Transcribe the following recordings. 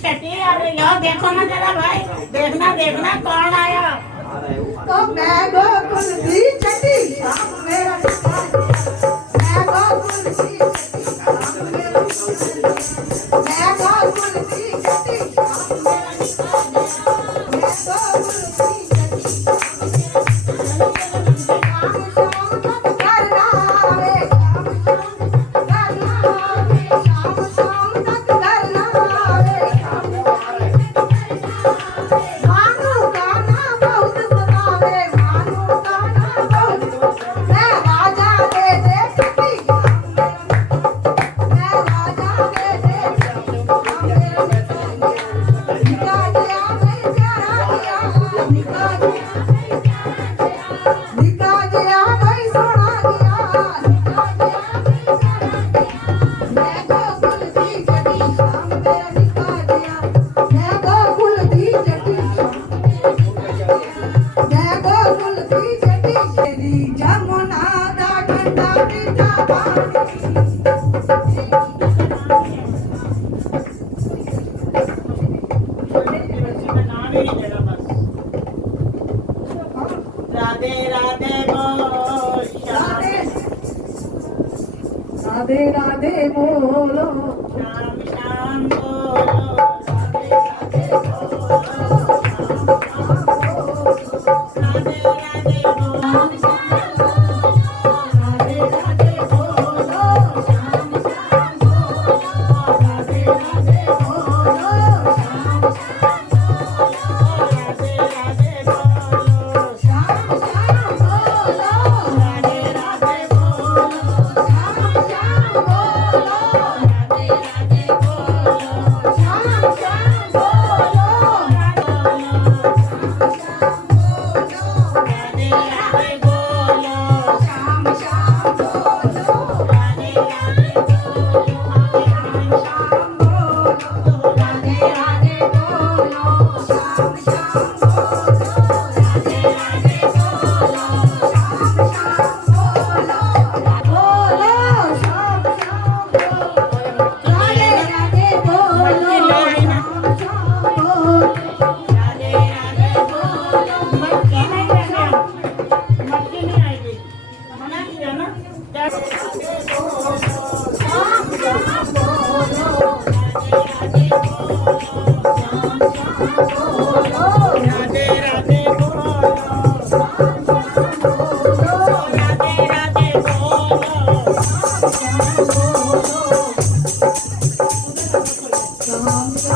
देखो ना जरा भाई, देखना देखना कौन आया। तो मैं गोकुल की चटी शाम मेरा मैं गोकुल की चटी शाम मेरा मैं गोकुल की चटी शाम मेरा मैं गोकुल की चटी शाम शाम तक करना रे शाम शाम तक करना रे मानू गाना बहुत सतावे मानू गाना बहुत मैं राजा दे दे छठी मैं राजा दे दे निका दिया मैं प्यारा दिया निका दिया मैं सोना दिया निका दिया मैं गोकुल की चटी शाम मेरा निका दिया मैं गोकुल की चटी मैं गोकुल की चटी तेरी जमुना दा ठंडा मीठा पानी राधे राधे बोल श्याम राधे राधे बोलो श्याम श्याम बोलो राधे राधे बोलो राधे राधे बोलो श्याम श्याम बोलो राधे राधे बोलो श्याम श्याम राधे राधे बोलो श्याम श्याम बोलो राधे राधे बोलो श्याम श्याम बोलो राधे राधे बोलो श्याम श्याम बोलो राधे राधे बोलो श्याम श्याम बोलो राधे राधे श्याम बोलो राधे राधे बोलो श्याम श्याम बोलो राधे राधे बोलो श्याम श्याम बोलो बोलो श्याम श्याम बोलो राधे राधे बोलो श्याम श्याम बोलो राधे राधे बोलो मटकी नहीं रहना मटकी नहीं आएगी मना किया ना श्याम श्याम बोलो राधे राधे बोलो श्याम श्याम बोलो राधे राधे बोलो श्याम श्याम बोलो राधे राधे बोलो श्याम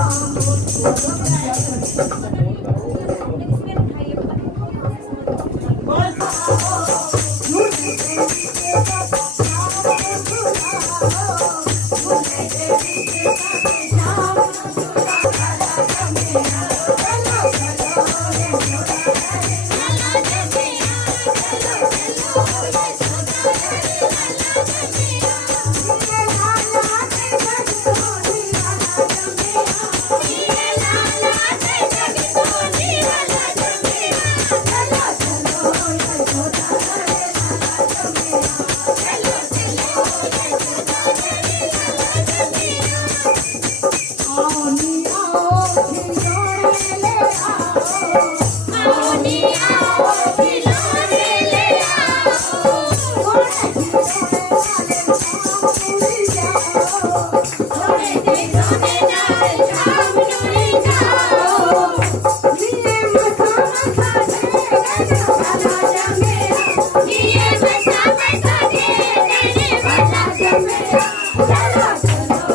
श्याम चलो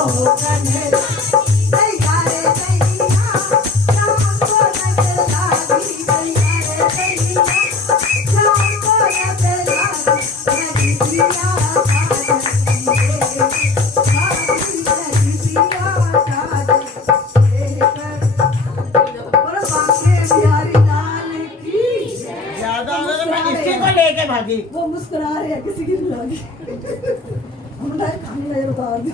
हो कन्हैया दैया रे दैया शाम को नजर लागी दैया रे दैया शाम को नजर लागी नदिया ज्यादा हो गया तो मैं इसी को लेके भागी। वो मुस्कुरा रहे हैं किसी की भी लगी हमने उतार दी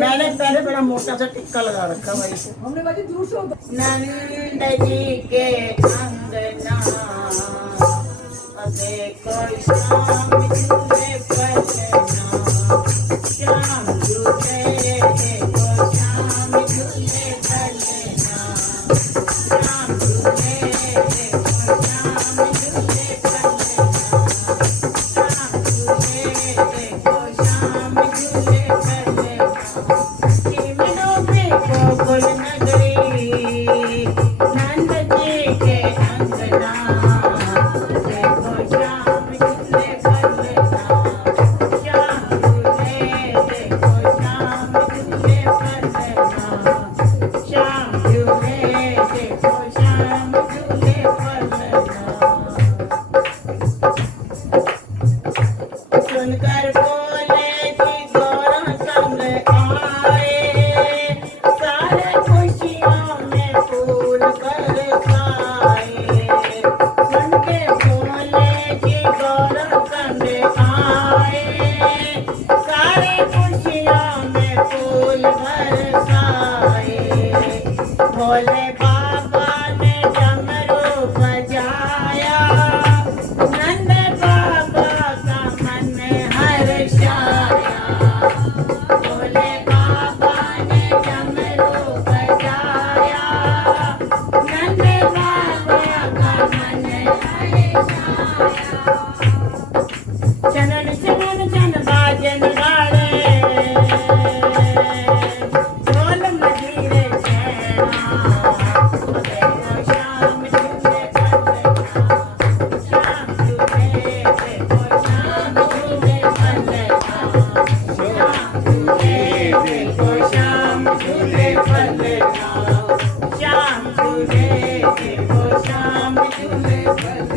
मैंने पहले बड़ा मोटा सा टिक्का लगा रखा भाई से। हमने बाजी दूर से नंद जी के अंगना देखो शाम झूले पलना शाम झूले देखो शाम झूले पलना शाम झूले देखो शाम झूले पलना शाम झूले देखो शाम झूले पलना चिमनों पे गोकुल नगरी नंद जी के अंगना देखो शाम झूले पलना शाम झूले देखो शाम झूले पलना शाम झूले देखो शाम झूले पलना सुनकर बोले कि गौरा संग आए सारे खुशियों में फूल बरसाए सुन के बोले कि गौरा संग आए सारे खुशियों में फूल बरसाए भोले बाबा ने डमरू बजाया नंद बाबा का मन हर्षाया भोले बाबा ने डमरू बजाया नंद बाबा का मन हर्षाया चनन चनन चन बाजन गाड़े ढोल मजीरे छेड़ा देखो शाम झूले पलना शाम झूले देखो शाम झूले पलना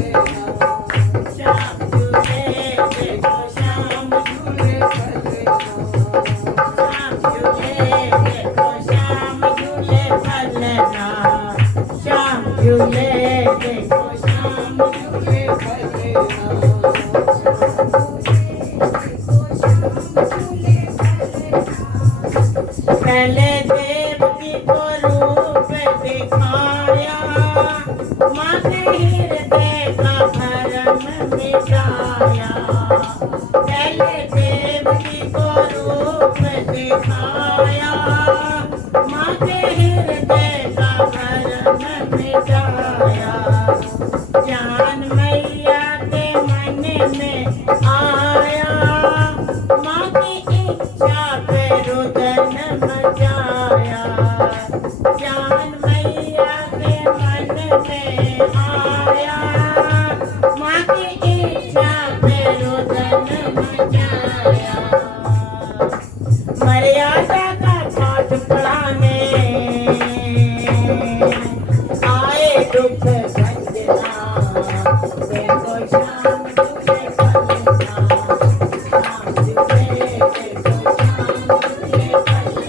शाम झूले देखो शाम झूले पलना शाम झूले देखो शाम झूले पलना शाम झूले देखो शाम झूले पलना शाम झूले देखो शाम झूले पलना शाम झूले देखो शाम झूले पहले देवकी को रूप दिखाया माँ के हृदय का भरम मिटाया पहले देवकी को रूप दिखाया माँ के हृदय का भरम मिटाया जान मैया के मन में आया माँ की इच्छा पे रुदन मचाया जान मैया के मन में आया माँ की इच्छा पे रुदन मचाया मर्यादा का पाठ पढ़ाने आए दुख भंजना देखो शाम झूले पलना शाम झूले देखो शाम झूले पलना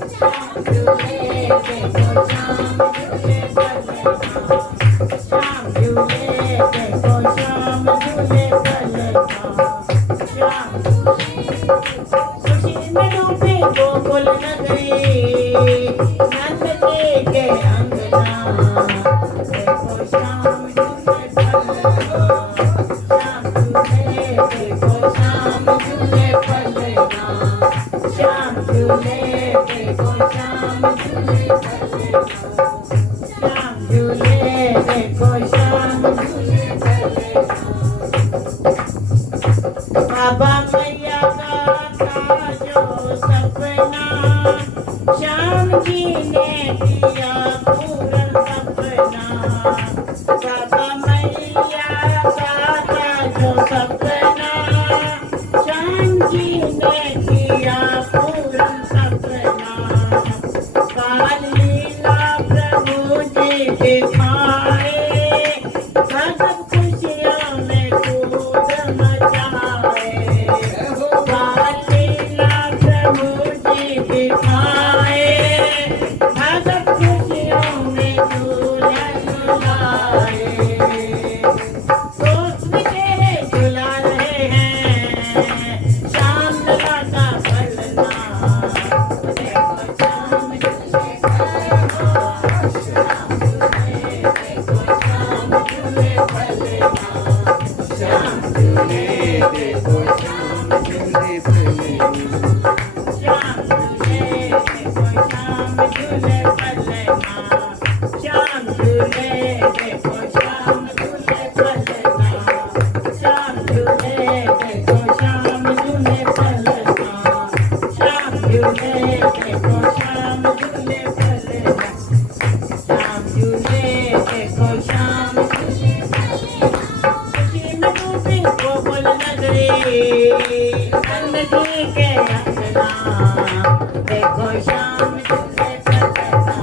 शाम झूले देखो शाम झूले पलना शाम झूले देखो शाम झूले पलना शाम खुशी में डूबी गोकुल नगरी नंद जी के अंगना देखो शाम झूले पलना शाम झूले देखो शाम झूले पलना शाम झूले देखो शाम झूले पलना शाम झूले देखो शाम झूले पलना बाबा मैया का था जो सपना श्याम जी ने किया पूरन सपना बाबा मैया का था जो सपना श्याम जी ने किया श्याम झूले देखो श्याम झूले पलना, श्याम झूले देखो श्याम झूले पलना, श्याम झूले देखो श्याम झूले पलना, श्याम झूले देखो श्याम झूले पलना, श्याम झूले देखो श्याम झूले पलना। खुशी में डूबी गोकुल नगरी, नंद जी के अंगना, देखो श्याम झूले पलना,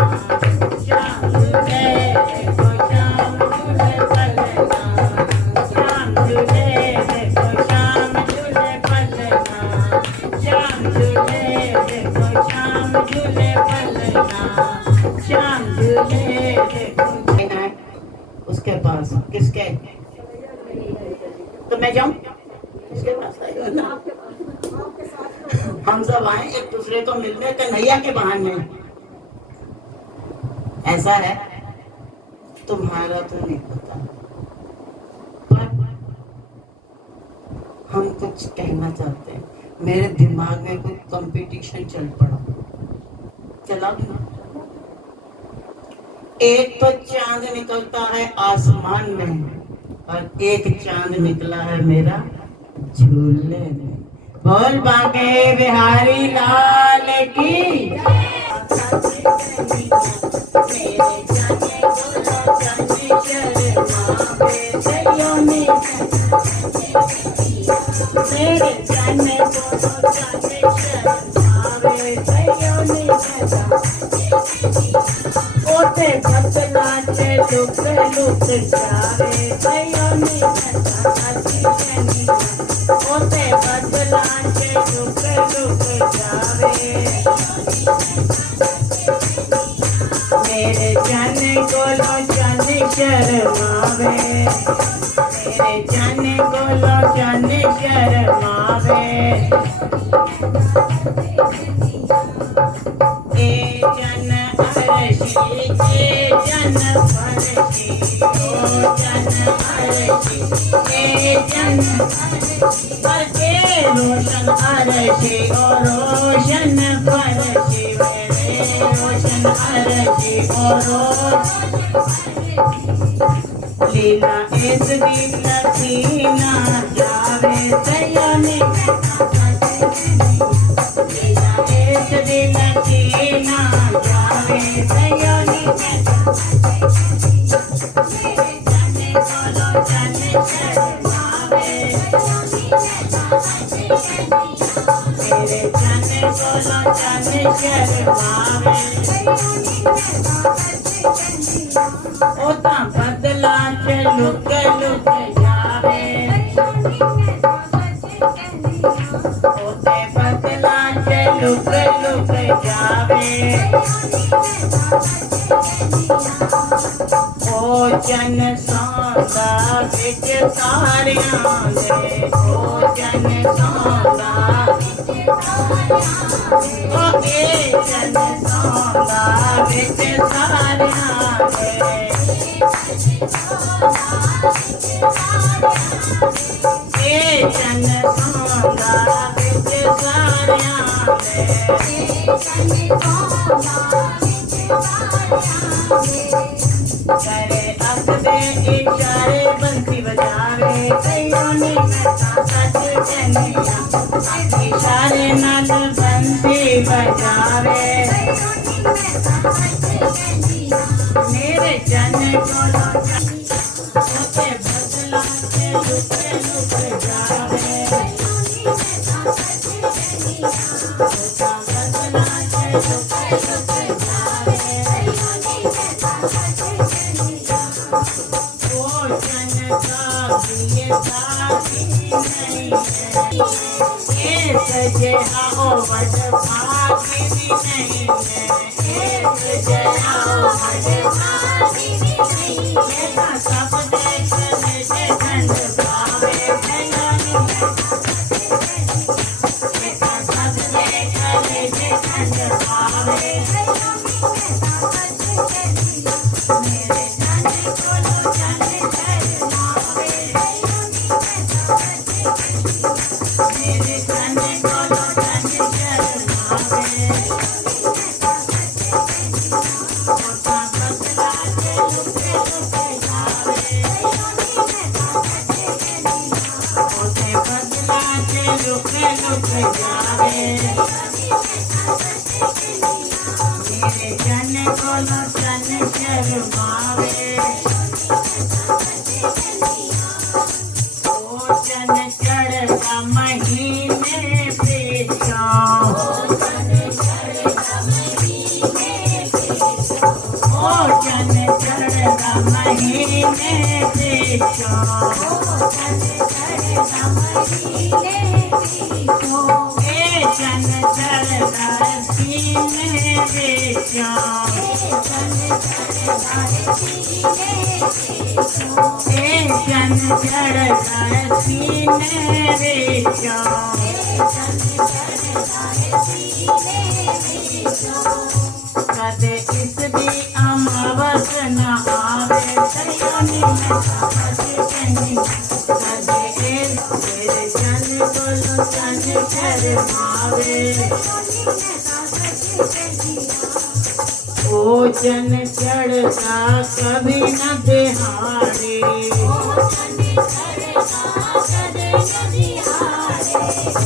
श्याम झूले देखो श्याम झूले पलना, श्याम झूले देखो श्याम झूले पलना, श्याम झूले देखो श्याम झूले पलना, श्याम झूले देखो। उसके पास किसके? तो मैं जाऊं उसके पास? हम सब आए एक दूसरे को मिलने कन्हैया के बहाने। ऐसा है तुम्हारा तो नहीं पता, पर हम कुछ कहना चाहते हैं। मेरे दिमाग में कुछ कंपटीशन चल पड़ा, चला भी ना। एक तो चांद निकलता है आसमान में और एक चांद निकला है मेरा झूले में। बोल बांके बिहारी लाल की। मेरे जाने बोलो जाने शर्मा बेटियों में, मेरे जाने बोलो जाने शर्मा बेटियों में, ओते बदला के लुक लुक जावे भयो नहीं ओते बदला के लुक लुक जावे। मेरे जाने को लो जाने शर्मावे, मेरे जाने को लो जाने शर्मावे। ए जन अरशी ए जन फरशी ओ जन अरशी ए जन फरशी रोशन अरशी ओ रोशन फरशी मेरे रोशन अरशी ओ लीला इस दिन लखीना जावे सयाने, लीला इस दिन लखीना जावे सयाने। मेरे जाने बोलो जाने शर्मावे, मेरे जाने बोलो जाने शर्मावे। ओता बदला के लुक लुक जावे, ओते बदला के लुक लुक जावे। ओ जन सौदा बिच सारियां दे, ओ जन सौदा ओ ए जन सौदा बिच सारियां दे। ए जन सौदा बिच सारियां दे। करे अब दे इशारे बंसी बजावे कईयों ने सच कहनिया, इशारे नाल बंसी बजावे। मेरे जाने को ओते बदला के लुक लुक जावे, ओता बदला के लुक लुक जावे। ओ जन का भी ये साथी नहीं है, ये सजे आओ बड़ भागी भी नहीं है, ये सजे आओ बड़ भागी भी नहीं है। सब देख ले ठंड पावे भैयानी, सब देख ले ठंड पावे। मेरे जाने को लो जाने शर्मावे, मेरे जाने को लो जाने महीने पीछो ए चन चढ़दा सीने पीछो ए चन चढ़दा सीने पीछो कदे इस दी अमावस न आवे सयोनी में साथी कहनी कदे इस तेरे चन बोलो चन शर्मावे ओ चन चढ़ता कभी न दिहाड़े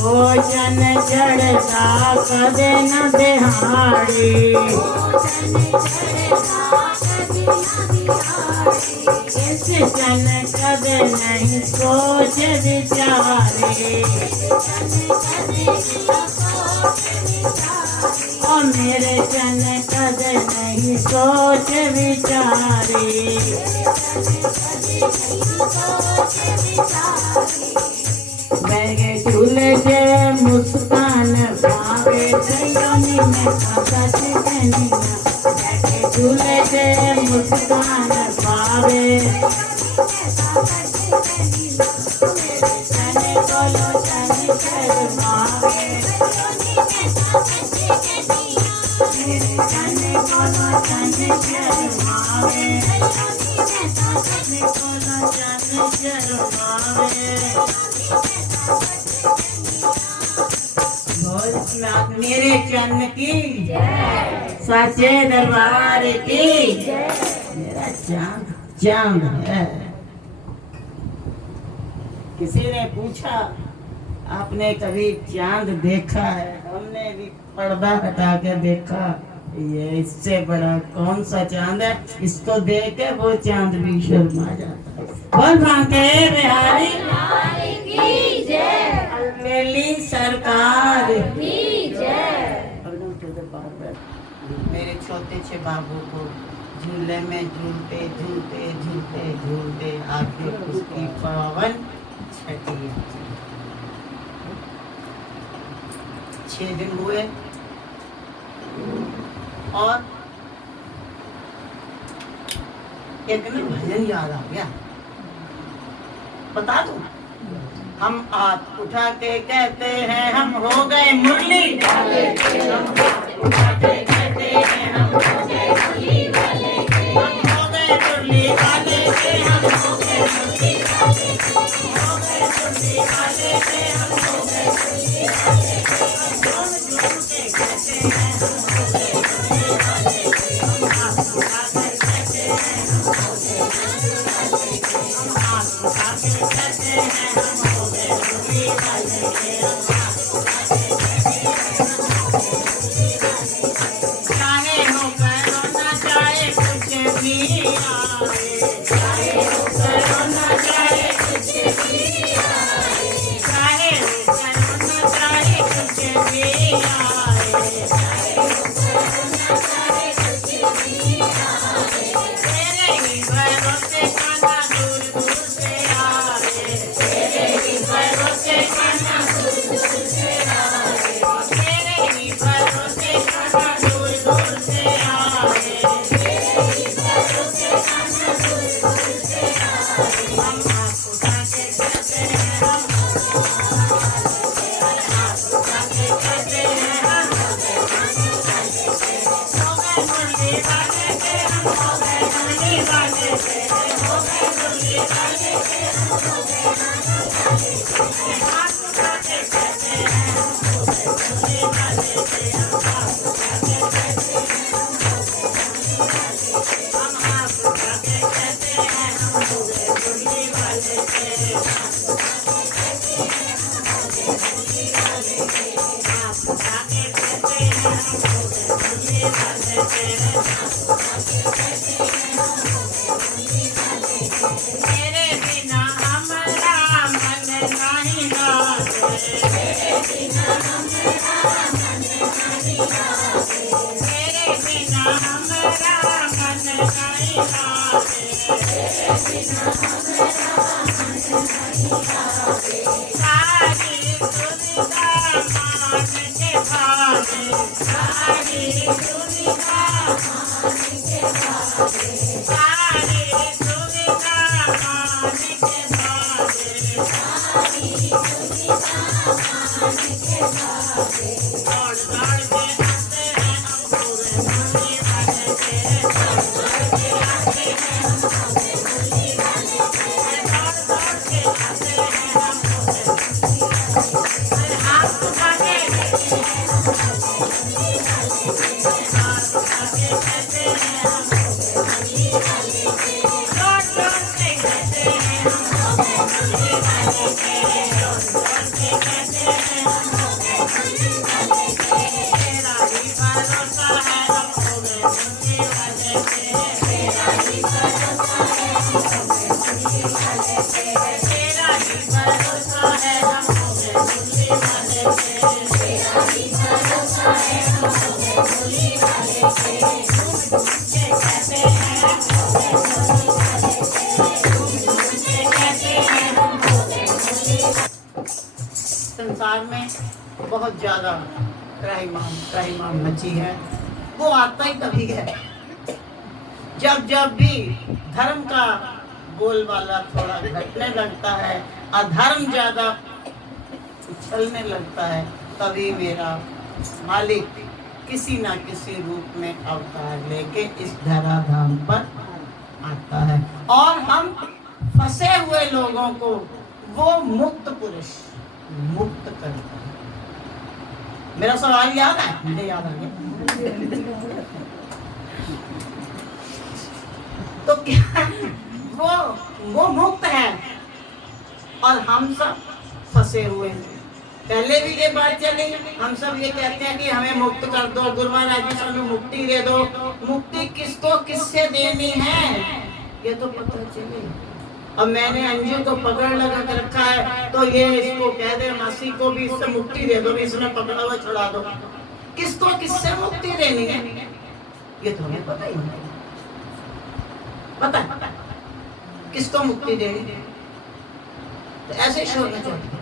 ओ चन चढ़ता कदे न दिहाड़े इस चन कदे नहीं सोच विचारे ओ मेरे चन कदे नहीं सोच विचारे बैगे झूले जे मुस्कान पावे सयोनी में सच कहनिया बैगे झूले जे मुस्कान पावे चने बोलो चने शर्मावे मेरे चने बोलो चने शर्मावे चने बोलो चने शर्मावे मेरे चन्न की सच्चे दरबार की मेरा चांद चांद है। किसी ने पूछा आपने कभी चांद देखा है? हमने भी पर्दा हटा के देखा, ये इससे बड़ा कौन सा चांद है? इसको देख के वो चांद भी शर्मा जाता है। बोल भांके बिहारी मेली सरकार मेरे छोटे से बाबू को झूले में झूलते झूलते झूलते झूलते आखिर उसकी पावन छठी 6 दिन हुए और एक दिन भजन याद आ गया, बता दो। हम हाथ उठा के कहते हैं हम हो गए मुरली वाले, हम हाथ उठा के कहते हैं हम हो गए मुरली वाले, हम हो गए मुरली वाले, हम हो गए मुरली वाले, हो गए मुरली वाले, हम हो गए मुरली वाले, हम झूम के कहते हैं हम हो गए मुरली वाले, हम हाथ उठा के कहते हैं हम हो गए मुरली वाले, हम हाथ उठा के कहते हैं हम चाहे हो करो ना चाहे कुछ भी आए, चाहे हो करो ना चाहे कुछ भी आए, चाहे हो करो ना चाहे कुछ भी आए, चाहे हो करो ना चाहे कुछ भी आए, तेरे ही भरोसे खाना दूर दूर से आए, तेरे ही भरोसे खाना दूर दूर से आए, तेरे ही भरोसे खाना दूर दूर से आए, तेरे ही भरोसे खाना दूर दूर से आए। हम हाथ उठा के कहते हैं हम हाथ उठा के कहते हैं हम हो गए मुरली वाले के, हम हो गए मुरली वाले के, हो गए मुरली वाले के, हम हो गए हाथ उठा के कहते हैं हम हो गए मुरली वाले के, हम हाथ उठा के कहते हैं हम हो गए मुरली वाले के, हम हाथ उठा के कहते हैं हम हो गए मुरली वाले के, हाथ उठा के कहते हैं हम हो गए मुरली वाले के, हाथ उठा के कहते हैं हम हो गए मुरली वाले के, हाथ उठा के कहते हैं हम हो गए मुरली वाले के। तेरे बिना हमारा मन नहीं लागे, तेरे बिना हमारा मन नहीं लागे, तेरे बिना हमारा मन नहीं लागे, सारी दुविधा मान के भागे, सारी दुविधा सारी दुविधा मान के भागे, दौड़ दौड़ के आते हैं हम पूरे मुरली वाले के, दौड़ दौड़ के आते हैं हम पूरे मुरली वाले के, दौड़ दौड़ के आते हैं हम पूरे अरे हाथ उठा के हाथ उठा के कहते हैं हम दौड़ दौड़ के कहते हैं हम पूरे मुरली वाले के, दौड़ दौड़ के कहते हैं हम पूरे मुरली वाले के, तेरा ही भरोसा है हम पूरे मुरली वाले के, तेरा ही भरोसा है हम पूरे मुरली वाले के, तेरा ही भरोसा है हम पूरे मुरली वाले के, तेरा ही भरोसा है हम पूरे मुरली वाले के, झूम झूम के कहते हैं हम पूरे मुरली वाले के, झूम झूम के कहते हैं हम पूरे मुरली। संसार में बहुत ज्यादा त्राहिमाम मची है, वो आता ही कभी है जब जब भी धर्म का बोलबाला थोड़ा घटने लगता है, अधर्म ज्यादा उछलने लगता है, तभी मेरा मालिक किसी ना किसी रूप में अवतार लेके इस धराधाम पर आता है और हम फंसे हुए लोगों को वो मुक्त पुरुष मुक्त करता है। मेरा सवाल याद है? मुझे याद आ गया। तो क्या वो मुक्त है और हम सब फंसे हुए हैं। पहले भी ये बात चली, हम सब ये कहते हैं कि हमें मुक्त कर दो, गुरु महाराज जी हमें मुक्ति दे दो। मुक्ति किसको किससे देनी है ये तो पता चले। अब मैंने अंजू को पकड़ लगा कर रखा है, तो ये इसको कह दे मासी को भी इससे मुक्ति दे दो, इसने पकड़ा हुआ छुड़ा दो। किसको किससे मुक्ति देनी है ये तो हमें पता ही नहीं। पता किसको मुक्ति देनी, तो ऐसे छोड़ना चाहिए।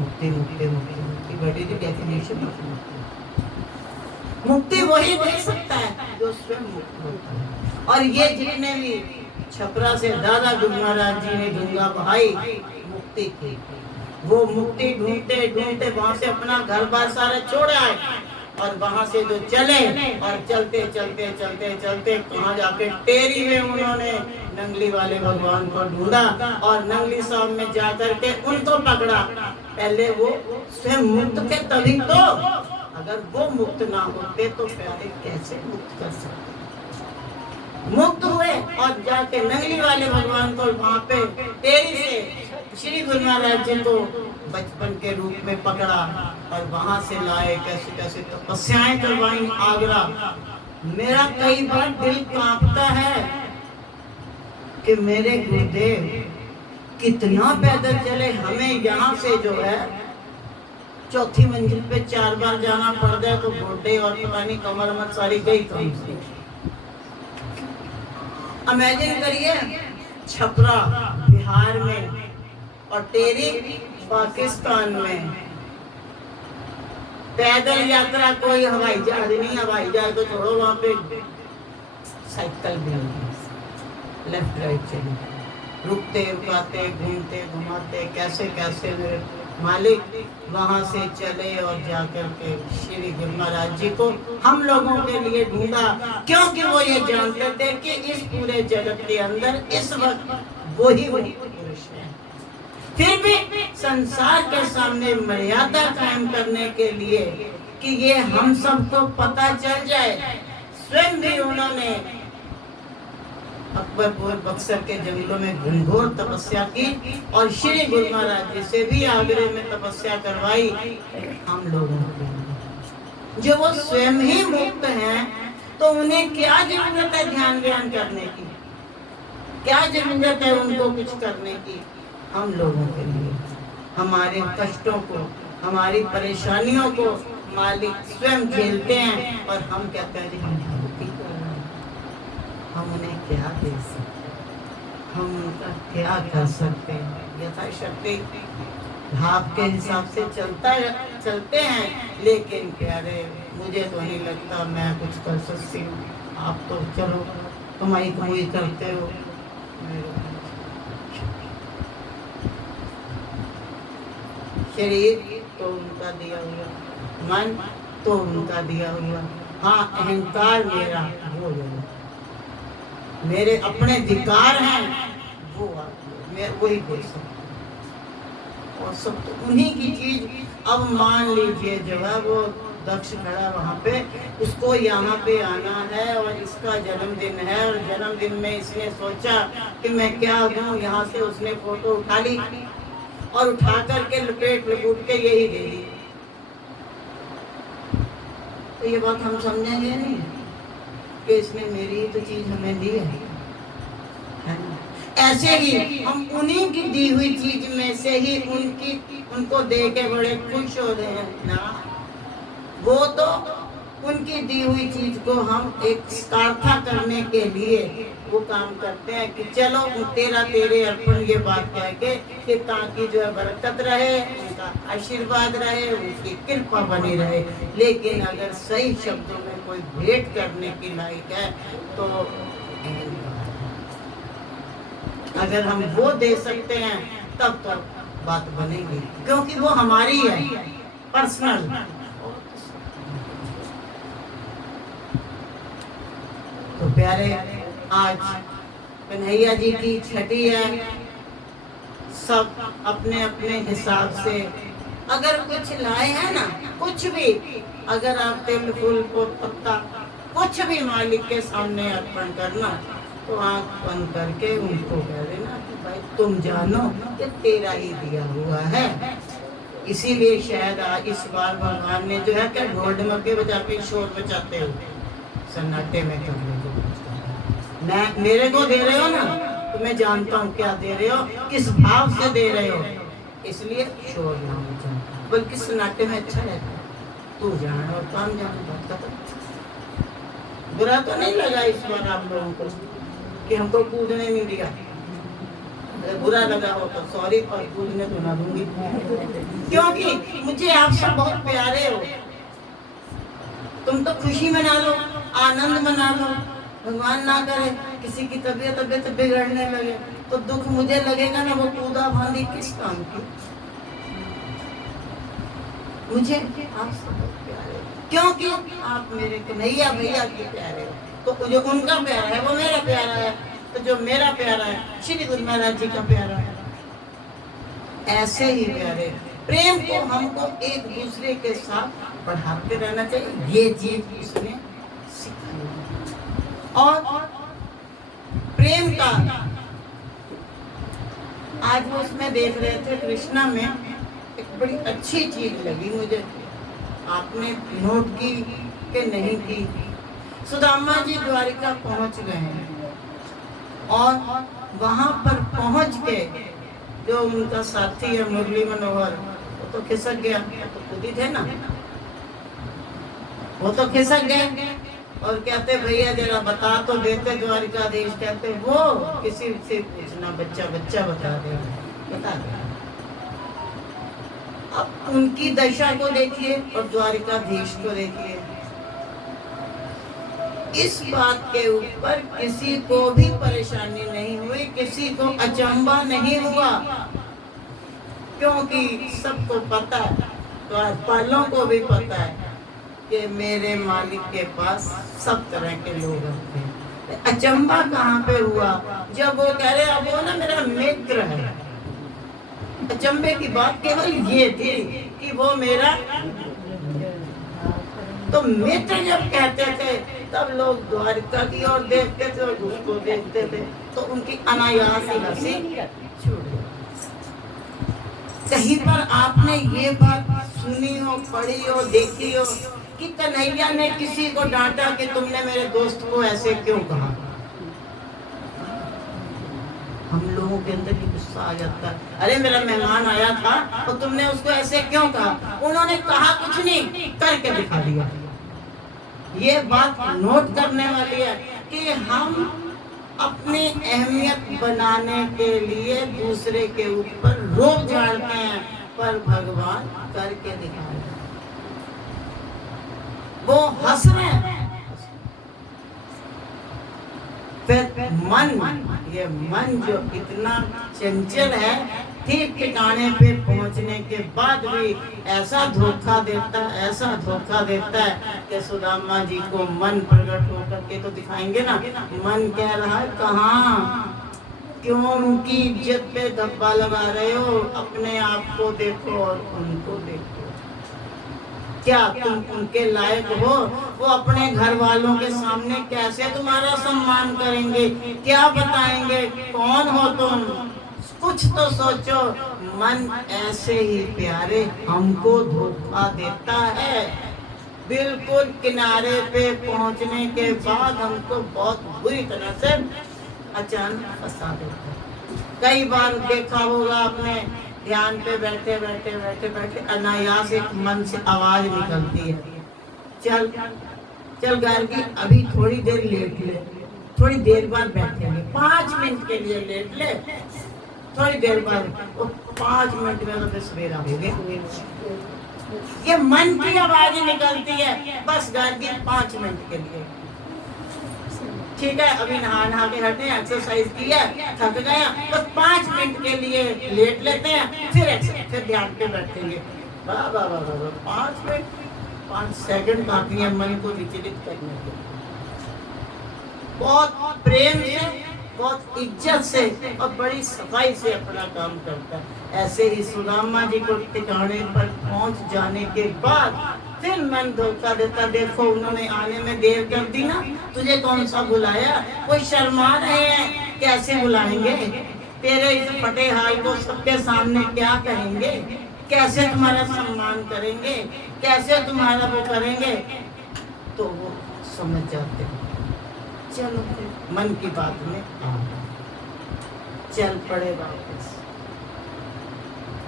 मुक्ति मुक्ति मुक्ति मुक्ति बड़ी दी डेफिनेशन ऑफ मुक्ति। मुक्ति वही दे सकता है जो स्वयं मुक्त होता है। और ये जितने भी छपरा से दादा गुरु महाराज जी ने गंगा बहाई मुक्ति की, वो मुक्ति ढूंढते ढूंढते वहां से अपना घर बार सारा छोड़ा है और वहां से जो चले और चलते चलते चलते चलते कहाँ जाके टेरी में उन्होंने नंगली वाले भगवान को ढूंढा और नंगली साहब में जाकर के उनको पकड़ा। पहले वो स्वयं मुक्त थे तभी तो, अगर वो मुक्त ना होते तो प्यारे कैसे मुक्त कर सकते। मुक्त हुए और जाके नंगली वाले भगवान को वहां पे टेरी से श्री गुरु महाराज जी को बचपन के रूप में पकड़ा और वहां से लाए, कैसे कैसे तपस्याएं करवाई आगरा। मेरा कई बार दिल कांपता है कि मेरे गुरुदेव कितना पैदल चले। हमें यहाँ से जो है चौथी मंजिल पे 4 बार जाना पड़ जाए तो गोडे और पता नहीं कमर मत सारी गई कहीं से। इमेजिन करिए छपरा बिहार में और टेरी पाकिस्तान में, पैदल यात्रा, कोई हवाई जहाज नहीं। हवाई जहाज तो छोड़ो, वहां पे साइकिल भी लेफ्ट राइट चली, रुकते रुकाते घूमते घुमाते कैसे कैसे मेरे मालिक वहां से चले और जाकर के श्री गुरु महाराज जी को हम लोगों के लिए ढूंढा, क्योंकि वो ये जानते थे कि इस पूरे जगत के अंदर इस वक्त वही पुरुष है। फिर भी संसार के सामने मर्यादा कायम करने के लिए कि ये हम सबको पता चल जाए, स्वयं भी उन्होंने अकबरपुर बक्सर के जंगलों में घनघोर तपस्या की और श्री गुरु महाराज जी से भी आगरे में तपस्या करवाई। हम लोगों के जो वो स्वयं ही मुक्त हैं, तो उन्हें क्या जरूरत है ध्यान व्यान करने की, क्या जरूरत है उनको कुछ करने की। हम लोगों के लिए हमारे कष्टों को, हमारी परेशानियों को मालिक स्वयं झेलते हैं और हम कहते हैं हम भक्ति कर रहे हैं, हम उन्हें क्या दे सकते। हम उनका क्या कर सकते हैं। यथाशक्ति भाव के हिसाब से चलते हैं, लेकिन प्यारे मुझे तो नहीं लगता मैं कुछ कर सकती हूँ। आप तो चलो कमाई करते हो, शरीर तो उनका दिया हुआ, मन तो उनका दिया हुआ, हाँ अहंकार मेरा वो है, मेरे अपने विकार हैं वो मैं वही बोल सकता हूँ। और सब तो उन्हीं की चीज। अब मान लीजिए जो है वो दक्ष खड़ा वहाँ पे, उसको यहाँ पे आना है और इसका जन्मदिन है, और जन्मदिन में इसने सोचा कि मैं क्या दूं, यहाँ से उसने फोटो उठा ली और उठा करके लपेट लपूट के यही दे दी। तो ये बात हम समझेंगे नहीं कि इसने मेरी ही तो चीज हमें दी है ना। ऐसे ही हम उन्हीं की दी हुई चीज में से ही उनको दे के बड़े खुश हो रहे हैं ना। वो तो उनकी दी हुई चीज को हम एक सार्थक करने के लिए वो काम करते हैं कि चलो तेरा तेरे अर्पण, ये बात कह के कि ताकि जो है बरकत रहे, उनका आशीर्वाद रहे, उनकी कृपा बनी रहे। लेकिन अगर सही शब्दों में कोई भेंट करने की लायक है तो अगर हम वो दे सकते हैं तब तो बात बनेगी, क्योंकि वो हमारी है, पर्सनल। तो प्यारे आज कन्हैया जी की छठी है, सब अपने अपने हिसाब से अगर कुछ लाए हैं ना, कुछ भी, अगर आप तिल फूल को पत्ता कुछ भी मालिक के सामने अर्पण करना, तो आंख बंद करके उनको कह देना कि भाई तुम जानो कि तेरा ही दिया हुआ है। इसीलिए शायद आज इस बार भगवान ने जो है क्या ढोल ढमके बजा के शोर बचाते हो सन्नाटे में करने को मैं मेरे को दे रहे हो ना, तो मैं जानता हूँ क्या दे रहे हो, किस भाव से दे रहे हो, इसलिए शोर ना मचा, बल्कि सन्नाटे में अच्छा रहता है। तू जान और काम जान, बात खत्म। बुरा तो नहीं लगा इस बार आप लोगों को कि हमको कूदने नहीं दिया, बुरा लगा हो तो सॉरी, पर कूदने तो ना दूंगी, क्योंकि मुझे आप सब बहुत प्यारे हो। तुम तो खुशी मना लो, आनंद मना लो, भगवान ना करे किसी की तबीयत बिगड़ने लगे तो दुख मुझे लगेगा ना, वो कूदा फांदी किस काम की। मुझे आप सब प्यारे, क्योंकि आप मेरे कन्हैया भैया के प्यारे हो, तो जो उनका प्यारा है वो मेरा प्यारा है, तो जो मेरा प्यारा है श्री गुरु महाराज जी का प्यारा है। ऐसे ही प्यारे प्रेम को हमको एक दूसरे के साथ बढ़ाते रहना चाहिए, ये चीज उसने सिखाई। और प्रेम का आज वो उसमें देख रहे थे कृष्णा में, एक बड़ी अच्छी चीज लगी मुझे, आपने नोट की कि नहीं की। सुदामा जी द्वारिका पहुंच गए हैं और वहां पर पहुंच के जो उनका साथी है मुरली मनोहर, वो तो खिसक गया, तो खुद ही थे ना, वो तो खिसक गए और कहते भैया जरा बता तो देते द्वारिकाधीश, कहते वो किसी से पूछना, बच्चा बच्चा बता दे, बता दे। अब उनकी दशा को देखिए और द्वारिकाधीश को देखिए, इस बात के ऊपर किसी को भी परेशानी नहीं हुई, किसी को अचंभा नहीं हुआ, क्योंकि सबको पता है, द्वारपालों को भी पता है कि मेरे मालिक के पास सब तरह के लोग आते हैं। अचंभा कहाँ पे हुआ, जब वो कह रहे अब वो ना मेरा मित्र है। अचंभे की बात केवल ये थी कि वो मेरा, तो मित्र जब कहते थे तब लोग द्वारिका की ओर देखते थे और उसको देखते थे, तो उनकी अनायास ही हंसी छूट गई। कहीं पर आपने ये बात सुनी हो, पढ़ी हो, देखी हो कि कन्हैया ने किसी को डांटा कि तुमने मेरे दोस्त को ऐसे क्यों कहा? हम लोगों के अंदर भी गुस्सा आ जाता है, अरे मेरा मेहमान आया था और तुमने उसको ऐसे क्यों कहा? उन्होंने कहा कुछ नहीं, करके दिखा दिया। ये बात नोट करने वाली है कि हम अपनी अहमियत बनाने के लिए दूसरे के ऊपर रोब झाड़ते हैं, पर भगवान करके दिखा रहे हैं। वो हंस रहे हैं। फिर ये मन जो इतना चंचल है, ठीक ठिकाने पे पहुंचने के बाद भी ऐसा धोखा देता है, ऐसा धोखा देता है कि सुदामा जी को मन प्रकट होकर के तो दिखाएंगे ना। मन कह रहा है कहाँ, क्यों उनकी इज्जत पे धब्बा लगा रहे हो? अपने आप को देखो और उनको देखो। क्या तुम उनके लायक हो? वो अपने घर वालों के सामने कैसे तुम्हारा सम्मान करेंगे? क्या बताएंगे कौन हो तुम? कुछ तो सोचो। मन ऐसे ही प्यारे हमको धोखा देता है। बिल्कुल किनारे पे पहुंचने के बाद हमको बहुत बुरी तरह से अचानक फंसा देता है। कई बार देखा होगा आपने, ध्यान पे बैठे बैठे अनायास एक मन से आवाज निकलती है, चल चल गार्गी अभी थोड़ी देर लेट ले, थोड़ी देर बाद बैठेंगे, 5 मिनट के लिए लेट ले, थोड़ी देर बाद। वो 5 मिनट में तो सवेरा हो गया। ये मन की आवाज निकलती है, बस गार्गी 5 मिनट के लिए, ठीक है अभी नहा के हटे, एक्सरसाइज किया, थक गया, बस 5 मिनट के लिए लेट लेते हैं, फिर ध्यान पे बैठेंगे। वाह वाह वाह वाह, 5 मिनट 5 सेकंड काफी है मन को विचलित करने के। बहुत प्रेम से, बहुत इज्जत से और बड़ी सफाई से अपना काम करता है। ऐसे ही सुदामा जी को ठिकाने पर पहुंच जाने के बाद फिर मन धोखा देता। देखो उन्होंने आने में देर कर दी ना, तुझे कौन सा बुलाया? कोई शर्मा रहे हैं, कैसे बुलाएंगे? तेरे इस फटे हाल को सबके सामने क्या कहेंगे? कैसे तुम्हारा सम्मान करेंगे? कैसे तुम्हारा वो करेंगे? तो वो समझ जाते हैं। चलो फिर मन की बात में चल पड़े वापस।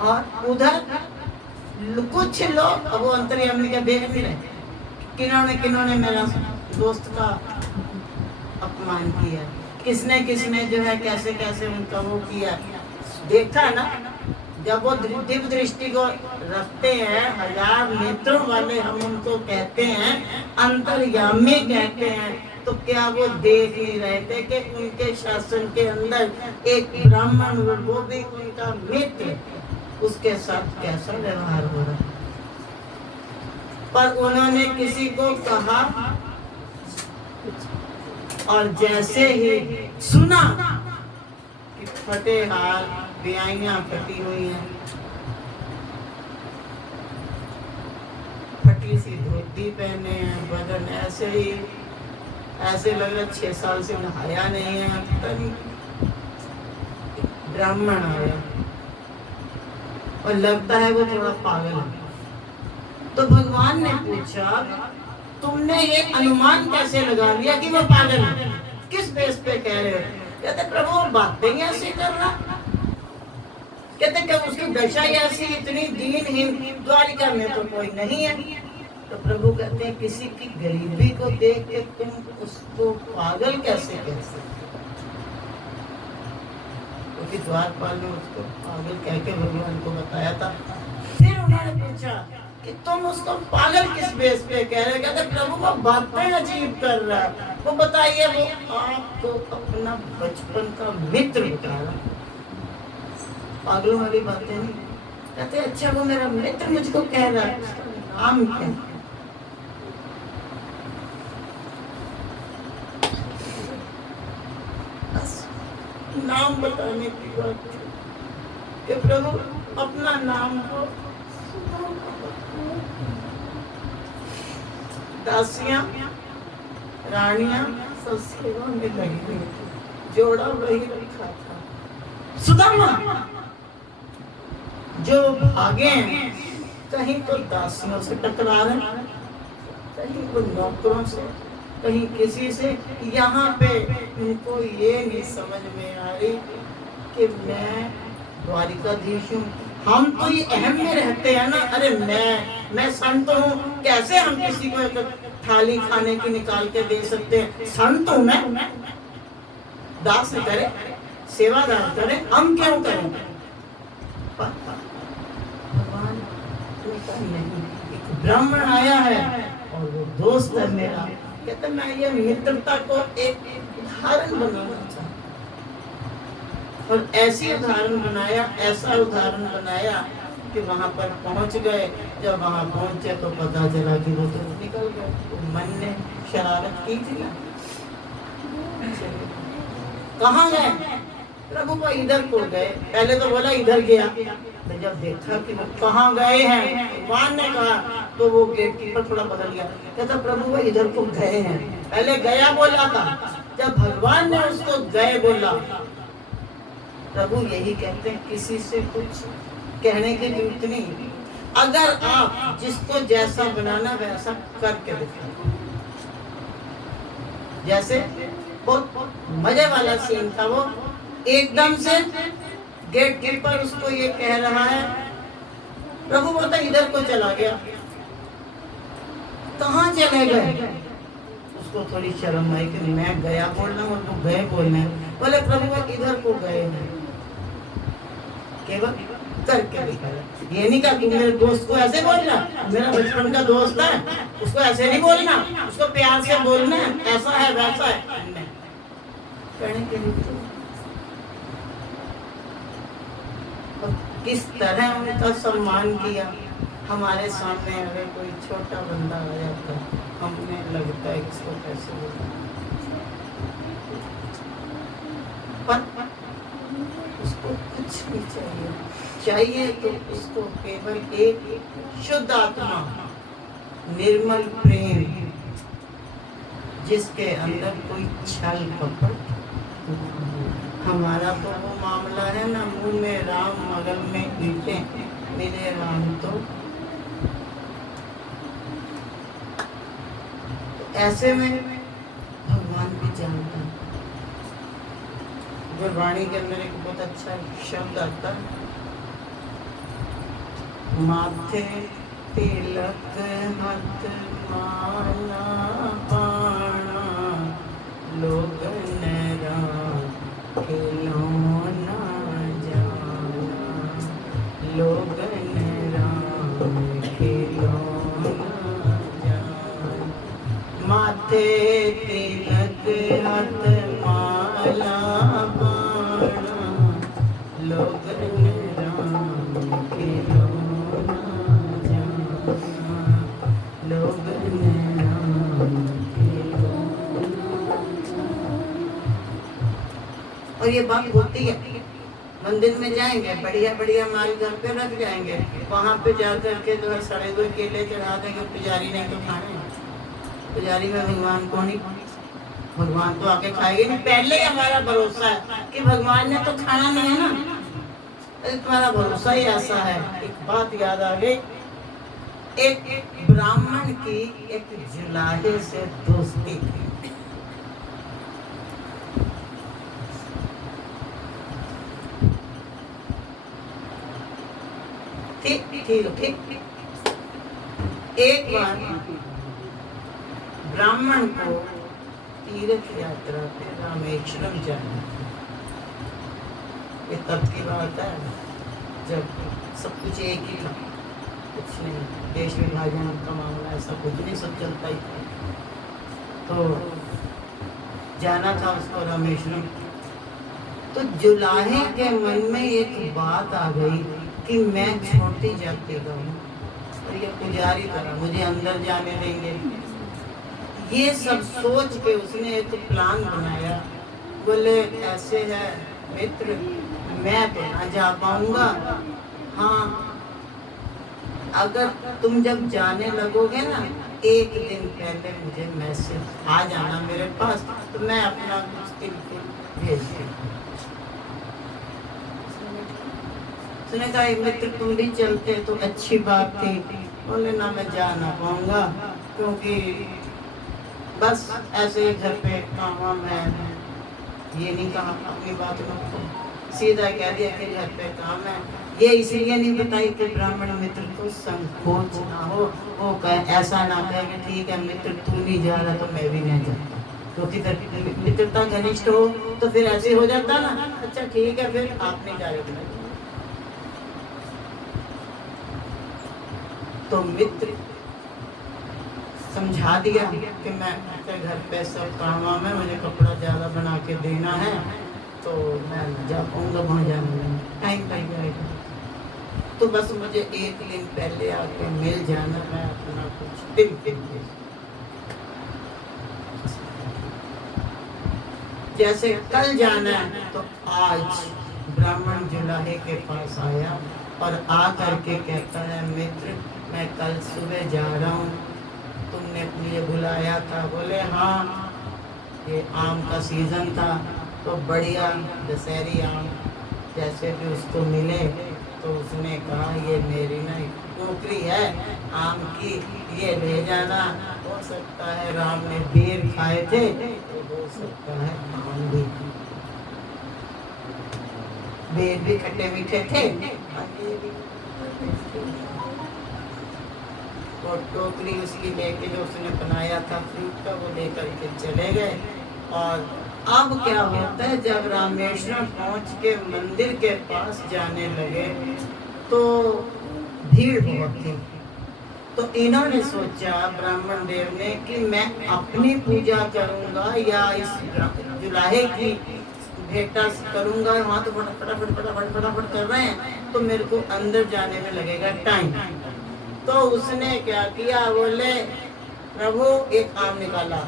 और उधर कुछ लोग, अब वो अंतर्यामी का देख नहीं रहे, किन्होंने मेरा दोस्त का अपमान किया, किसने जो है कैसे कैसे उनका वो किया। देखा ना, जब वो दिव्य दृष्टि को रखते हैं, 1000 नेत्रों वाले हम उनको कहते हैं, अंतर्यामी कहते हैं, तो क्या वो देख नहीं रहे थे कि उनके शासन के अंदर एक ब्राह्मण, वो भी उनका मित्र, उसके साथ कैसा व्यवहार हो रहा है? पर उन्होंने किसी को कहा और जैसे ही सुना कि फटे हाल, ब्याइयां फटी हुई हैं, फटी सी धोती पहने हैं, बदन ऐसे ही, ऐसे लग रहा 6 साल से नहाया नहीं है, पता नहीं। ब्राह्मण आया और लगता है वो थोड़ा पागल है। तो भगवान ने पूछा, तुमने ये अनुमान कैसे लगा लिया कि वो पागल है? किस बेस पे कह रहे हो? कहते प्रभु बातें ही ऐसी कर रहा। कहते कि उसकी दशा ऐसी, इतनी दीनहीन, द्वारिका में तो कोई नहीं है। तो प्रभु कहते हैं किसी की गरीबी को देख के तुम उसको पागल कैसे कह सकते? क्योंकि द्वारपाल ने उसको पागल कह के भगवान को बताया था। फिर उन्होंने पूछा कि तुम उसको पागल किस बेस पे कह रहे? कहते प्रभु वो बातें अजीब कर रहा है। वो बताइए, वो आपको अपना बचपन का मित्र बता रहा, पागलों वाली बातें नहीं। कहते अच्छा वो मेरा मित्र मुझको कह रहा है, नाम क्या? नाम बताने की बात थी कि प्रभु अपना नाम को दासियां, रानियां सब सेवा में लगी हुई थी, जोड़ा वही रखा था। सुदामा जो भागे हैं, कहीं तो दासियों से टकरा रहे, कहीं तो नौकरों से, कहीं किसी से। यहाँ पे उनको ये नहीं समझ में आ रही कि मैं द्वारिकाधीश हूँ। हम तो ये अहम में रहते हैं ना, अरे मैं संत हूँ, कैसे हम किसी को थाली खाने की निकाल के दे सकते हैं? संत हूँ मैं, दास करे, सेवादार करे, हम क्यों करें? भगवान नहीं, एक ब्राह्मण आया है और वो दोस्त है मेरा, कहते मैं ये मित्रता को एक उदाहरण बनाना चाहता, और ऐसी उदाहरण बनाया, ऐसा उदाहरण बनाया कि वहां पर पहुंच गए। जब वहां पहुंचे तो पता चला कि वो तो निकल गए, तो मन ने शरारत की थी ना। कहाँ गए? प्रभु को इधर को गए, पहले तो बोला इधर गया, तो जब देखा कि वो कहाँ गए हैं, भगवान ने कहा, तो वो गेट कीपर थोड़ा बदल गया, कहता प्रभु वो इधर को गए हैं, पहले गया बोला था, जब भगवान ने उसको गए बोला। प्रभु यही कहते हैं, किसी से कुछ कहने की जरूरत नहीं, अगर आप जिसको जैसा बनाना वैसा करके दिखाओ। जैसे बहुत मजे वाला सीन था, वो एकदम से गेट कीपर उसको ये कह रहा है, प्रभु वो तो इधर को चला गया, कहाँ चले गए? उसको थोड़ी शर्म आई कि मैं गया बोलना और वो गए बोलना है। बोले प्रभु वो इधर को गए हैं, केवल करके दिखाया। ये नहीं कहा तुम मेरे दोस्त को ऐसे बोलना, मेरा बचपन का दोस्त है, उसको ऐसे नहीं बोलना, उसको प्यार से बोलना है, ऐसा है वैसा है। कहने के लिए किस तरह उनका सम्मान किया। हमारे सामने अगर कोई छोटा बंदा आ जाता, हमें लगता है इसको कैसे बोलना, पर उसको कुछ नहीं चाहिए, चाहिए तो उसको केवल एक शुद्ध आत्मा, निर्मल प्रेम, जिसके अंदर कोई छल कपट। हमारा तो वो मामला है ना, मुंह में राम मगल में ईंटें, मिले राम तो ऐसे में भगवान भी जानता है। गुरबाणी के अंदर एक बहुत अच्छा शब्द आता है, माथे तिलक हाथ माला पाना, लोगन राम खिलौना जाना, लोगन राम खिलौना जाना। माथे तिलक हाथ माला पाना, लोगन राम खिलौना जाना, लोगन राम खिलौना। और ये बात होती है, मंदिर में जाएंगे, बढ़िया बढ़िया माल घर पे रख जाएंगे, वहां पे जाकर के जो है सड़े हुए केले चढ़ा देंगे, पुजारी नहीं तो खाने, पुजारी में भगवान को नहीं, भगवान तो आके खाएंगे नहीं। पहले ही हमारा भरोसा है कि भगवान ने तो खाना नहीं है ना, तुम्हारा भरोसा ही ऐसा है। एक बात याद आ गई, एक ब्राह्मण की एक जुलाहे से दोस्ती थी। ठीक। एक बार ब्राह्मण को तीर्थ यात्रा पे रामेश्वरम जाना, ये तब की बात है जब सब कुछ एक ही था, कुछ नहीं, देश विभाजन का मामला ऐसा कुछ नहीं, सब चलता ही था। तो जाना था उसको रामेश्वरम। तो जुलाहे के मन में एक बात आ गई कि मैं छोटी जाति का हूँ और ये पुजारी तरह मुझे अंदर जाने देंगे। ये सब सोच के उसने एक प्लान बनाया। बोले ऐसे है मित्र, मैं तो ना जा पाऊंगा, हाँ अगर तुम जब जाने लगोगे ना, एक दिन पहले मुझे मैसेज आ जाना मेरे पास, तो मैं अपना कुछ तिलकुल भेज दूँगा। उसने कहा मित्र तुम भी चलते तो अच्छी बात थी। बोले ना मैं जा ना पाऊंगा, क्योंकि बस ऐसे ही घर पे काम वाम है। ये नहीं कहा अपनी बात में, सीधा कह दिया कि घर पे काम है। ये इसलिए नहीं बताई कि ब्राह्मण मित्र को संकोच ना हो, वो कहे ऐसा ना कहे कि ठीक है मित्र तू नहीं जा रहा तो मैं भी नहीं जाता। क्योंकि मित्रता घनिष्ठ हो तो फिर ऐसे हो जाता ना। अच्छा ठीक है, फिर आपने क्या रखना। तो मित्र समझा दिया कि मैं अपने घर पे सब काम वाम है, मुझे कपड़ा ज़्यादा बना के देना है, तो मैं जा पाऊँगा वहाँ जाने में टाइम लग जाएगा, तो बस मुझे एक दिन पहले आके मिल जाना, मैं अपना कुछ टिप जैसे कल जाना है तो आज ब्राह्मण जुलाहे के पास आया और आ करके कहता है मित्र मैं कल सुबह जा रहा हूँ, तुमने मुझे बुलाया था। बोले हाँ, ये आम का सीजन था तो बढ़िया दशहरी आम जैसे भी उसको मिले, तो उसने कहा ये मेरी ना टोकरी है आम की, ये ले जाना। हो सकता है राम ने बेर खाए थे तो हो सकता है आम भी, बेर भी खट्टे मीठे थे। और टोकरी उसकी लेके जो उसने बनाया था फ्रूट का वो लेकर के चले गए। और अब क्या होता है, जब रामेश्वरम पहुंच के मंदिर के पास जाने लगे तो भीड़ बहुत थी। तो इन्होंने सोचा ब्राह्मण देव ने कि मैं अपनी पूजा करूंगा या इस जुलाहे की भेंटा करूंगा। वहाँ तो फटाफट कर रहे हैं तो मेरे को अंदर जाने में लगेगा टाइम। तो उसने क्या किया, बोले प्रभु एक आम निकाला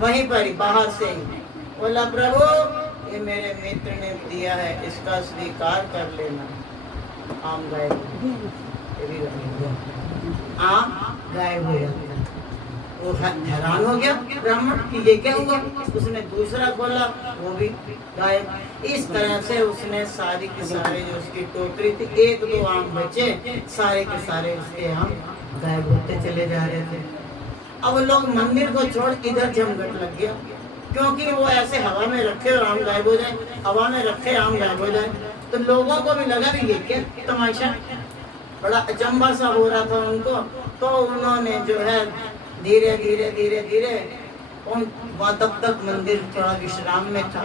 वहीं पर ही बाहर से ही, बोला प्रभु ये मेरे मित्र ने दिया है, इसका स्वीकार कर लेना। आम गायब, आम गायब हो जाता। वो हैरान हो गया ब्राह्मण कि ये क्या हुआ। उसने दूसरा खोला, वो भी गायब। इस तरह से उसने सारी के सारे जो उसकी टोकरी थी, एक दो आम बचे, सारे के सारे उसके आम गायब होते चले जा रहे थे। अब लोग मंदिर को छोड़ इधर जमघट लग गया, क्योंकि वो ऐसे हवा में रखे और आम गायब हो जाए, हवा में रखे आम गायब हो जाए। तो लोगों को भी लगा भी ये क्या तमाशा, बड़ा अचंभा सा हो रहा था उनको। तो उन्होंने जो है धीरे धीरे वहाँ तब तक मंदिर थोड़ा विश्राम में था,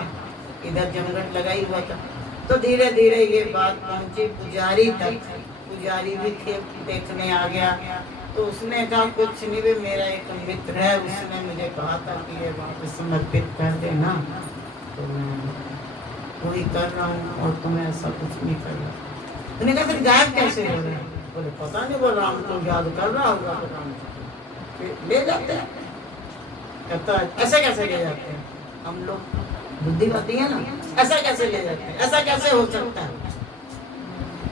इधर जमघट लगा ही हुआ था। तो धीरे धीरे ये बात पहुंची पुजारी तक। पुजारी भी देखने आ गया। तो उसने कहा कुछ नहीं भी, मेरा एक मित्र है, उसने मुझे कहा था कि ये वहाँ पे समर्पित कर देना, तो मैं वही कर रहा हूँ और तुम्हें ऐसा कुछ नहीं कर रहा। उसने कहा फिर गायब कैसे हो रहे? बोले पता नहीं, वो राम को याद कर रहा होगा तो राम ले जाते हैं। कहता ऐसे कैसे ले जाते हैं, हम लोग बुद्धिवादी है ना, ऐसा कैसे ले जाते हैं, ऐसा कैसे हो सकता है,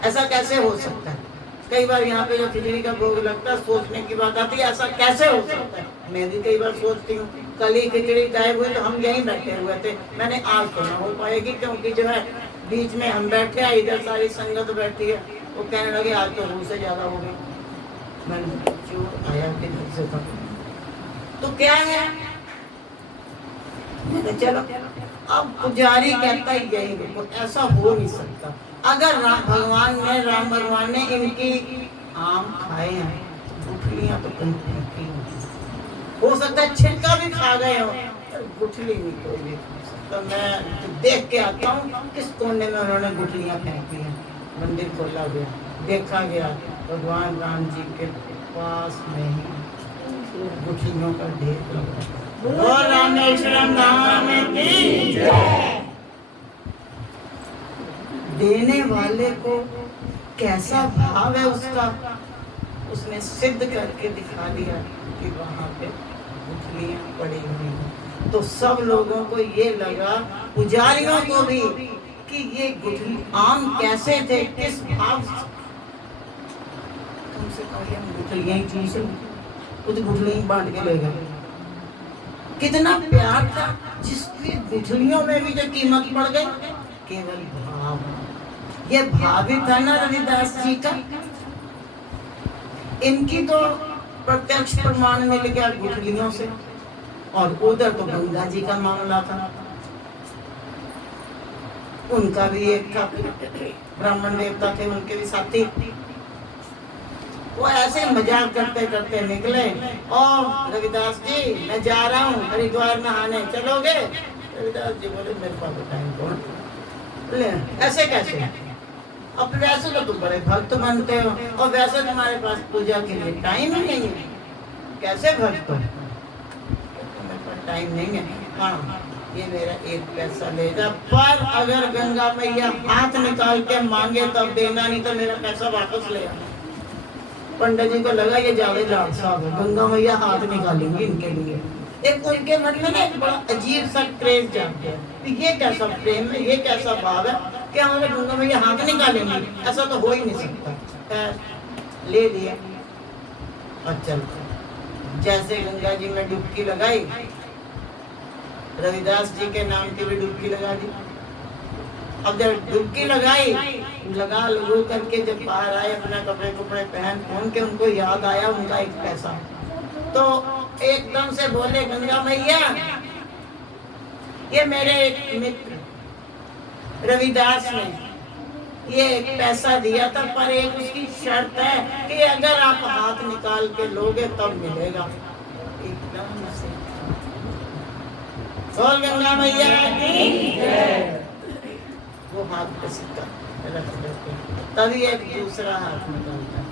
ऐसा कैसे हो सकता है। कई बार यहाँ पे जो खिचड़ी का भोग लगता है, सोचने की बात आती है ऐसा कैसे हो सकता है। मैं भी कई बार सोचती हूँ, कल ही खिचड़ी गायब हुई तो हम यहीं बैठे हुए थे, मैंने आज तो ना हो पाएगी, क्योंकि जो है बीच में हम बैठे हैं, इधर सारी संगत बैठी है। वो कहने लगे आज तो रूह से ज्यादा हो गई। मैंने चोर आया किधर से था, तो क्या है, चलो अब पुजारी कहता है यही देखो, ऐसा हो नहीं सकता। अगर राम भगवान ने इनकी आम खाए हैं, गुठलियां तो कहीं हो सकता है छिलका भी खा गए हो, गुठली नहीं कोई भी। तो मैं देख के आता हूँ किस कोने में उन्होंने गुठलियां फेंकी हैं। मंदिर खोला गया, देखा गया, भगवान राम जी के पास में ही गुठलियों का ढेर लगा। और रामेश्वरम धाम की जय। देने वाले को कैसा भाव है उसका, उसने सिद्ध करके दिखा दिया कि वहां पे गुठलियां पड़ी हुई हैं। तो सब लोगों को ये लगा, पुजारियों को भी, कि ये गुठली आम कैसे थे, किस भाव से। तुमसे कहा हम गुठलियां ही चीज कुछ गुठलियां बांट के ले गए। कितना प्यार था, जिसकी गुठलियों में भी जो कीमत बढ़ गई, केवल भाव। ये भाव ही था ना रविदास जी का। इनकी तो प्रत्यक्ष प्रमाण मिल गया गुठलियों से, और उधर तो गंगा जी का मामला था, उनका भी एक था, ब्राह्मण देवता थे, उनके भी साथी। वो ऐसे मजाक करते करते निकले। और रविदास जी मैं जा रहा हूँ हरिद्वार नहाने, चलोगे? रविदास जी बोले मेरे पास टाइम कौन, ले ऐसे कैसे? अब वैसे तो तुम बड़े भक्त बनते हो और वैसे तुम्हारे पास पूजा के लिए टाइम ही नहीं है, कैसे भक्त हो? मेरे पास टाइम नहीं है। हाँ ये मेरा 1 पैसा ले जा, पर अगर गंगा मैया हाथ निकाल के मांगे तब देना, नहीं तो मेरा पैसा वापस ले आना। पंडित जी को लगा ये जावेद राव साहब है, गंगा मैया हाथ निकालेंगे इनके लिए। एक उनके मन में ना एक बड़ा अजीब सा क्रेज जागता है, तो ये कैसा प्रेम है, ये कैसा भाव है कि हमारे गंगा मैया हाथ निकालेंगे, ऐसा तो हो ही नहीं सकता। ले लिया और चल, जैसे गंगा जी में डुबकी लगाई, रविदास जी के नाम की भी डुबकी लगा दी। अब जब डुबकी लगाई, लगा लगू करके जब बाहर आए, अपना कपड़े कपड़े पहन के उनको याद आया उनका 1 पैसा, तो एकदम से बोले गंगा मैया ये मेरे एक मित्र रविदास ने ये 1 पैसा दिया था, पर एक उसकी शर्त है कि अगर आप हाथ निकाल के लोगे तब मिलेगा। एकदम से बोल गंगा मैया की वो हाथ पे सिक्का रख देते, तभी एक दूसरा हाथ निकलता है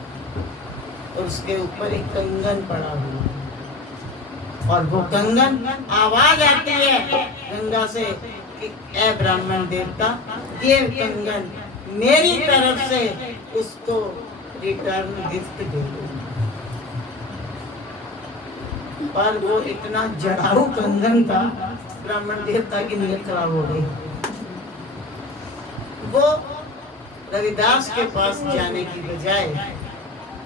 और उसके ऊपर एक कंगन पड़ा हुआ है, और वो कंगन आवाज आती है गंगा से कि ए ब्राह्मण देवता, ये कंगन मेरी तरफ से उसको रिटर्न गिफ्ट दे दो। पर वो इतना जड़ाऊ कंगन था, ब्राह्मण देवता की नीयत खराब हो गई। वो रविदास के पास जाने की बजाय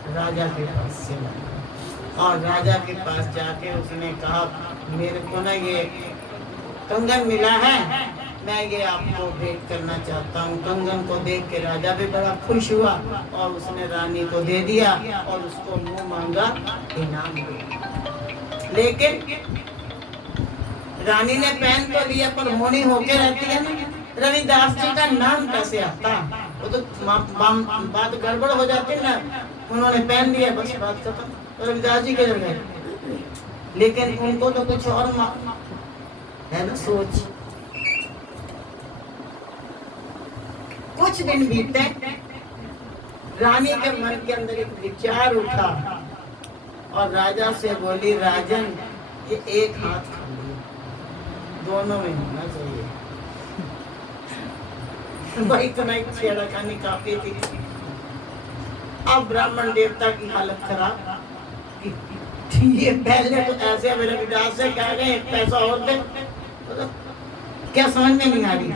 राजा के पास चला, और राजा के पास जाके उसने कहा मेरे को ना ये कंगन मिला है, मैं ये आपको भेंट करना चाहता हूँ। कंगन को देख के राजा भी बड़ा खुश हुआ और उसने रानी को दे दिया और उसको मुंह मांगा इनाम दिया। लेकिन रानी ने पहन तो लिया, पर मोनी होके रहती है ना, रविदास जी का नाम कैसे आता? वो तो बात गड़बड़ हो जाती ना। उन्होंने पहन लिया, बस बात खत्म, तो रविदास जी के गए। लेकिन उनको तो कुछ और है ना सोच। कुछ दिन बीते, रानी के मन के अंदर एक विचार उठा और राजा से बोली राजन ये 1 हाथ खाली, दोनों में होना चाहिए। भाई इतना एक छेड़खानी काफी थी। अब ब्राह्मण देवता की हालत खराब, ये पहले तो ऐसे रविदास से कह गए 1 पैसा और दे, तो क्या समझ में नहीं आ रही।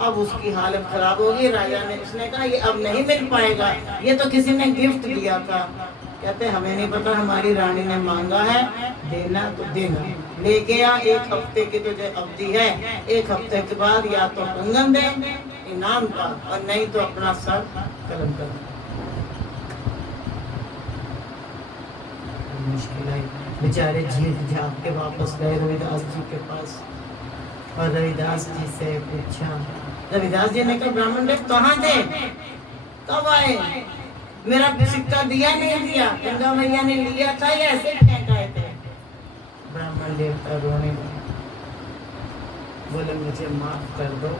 अब उसकी हालत खराब हो गई। राजा ने उसने कहा ये अब नहीं मिल पाएगा, ये तो किसी ने गिफ्ट दिया था। कहते हमें नहीं पता, हमारी रानी ने मांगा है, देना तो देना, लेके आ। 1 हफ्ते की तुझे अवधि है, 1 हफ्ते के बाद या तो कंगन दे इनाम का, और नहीं तो अपना सर कलम कर। मुश्किल है, बेचारे जीत जाग के वापस गए रविदास जी के पास और रविदास जी से पूछा। रविदास जी ने कहा ब्राह्मण देव कहाँ थे, कब आए? मेरा सिक्का दिया नहीं दिया, गंगा मैया ने लिया था या ऐसे फेंक आए थे? ब्राह्मण देवता रोने लगे, बोले मुझे माफ कर दो,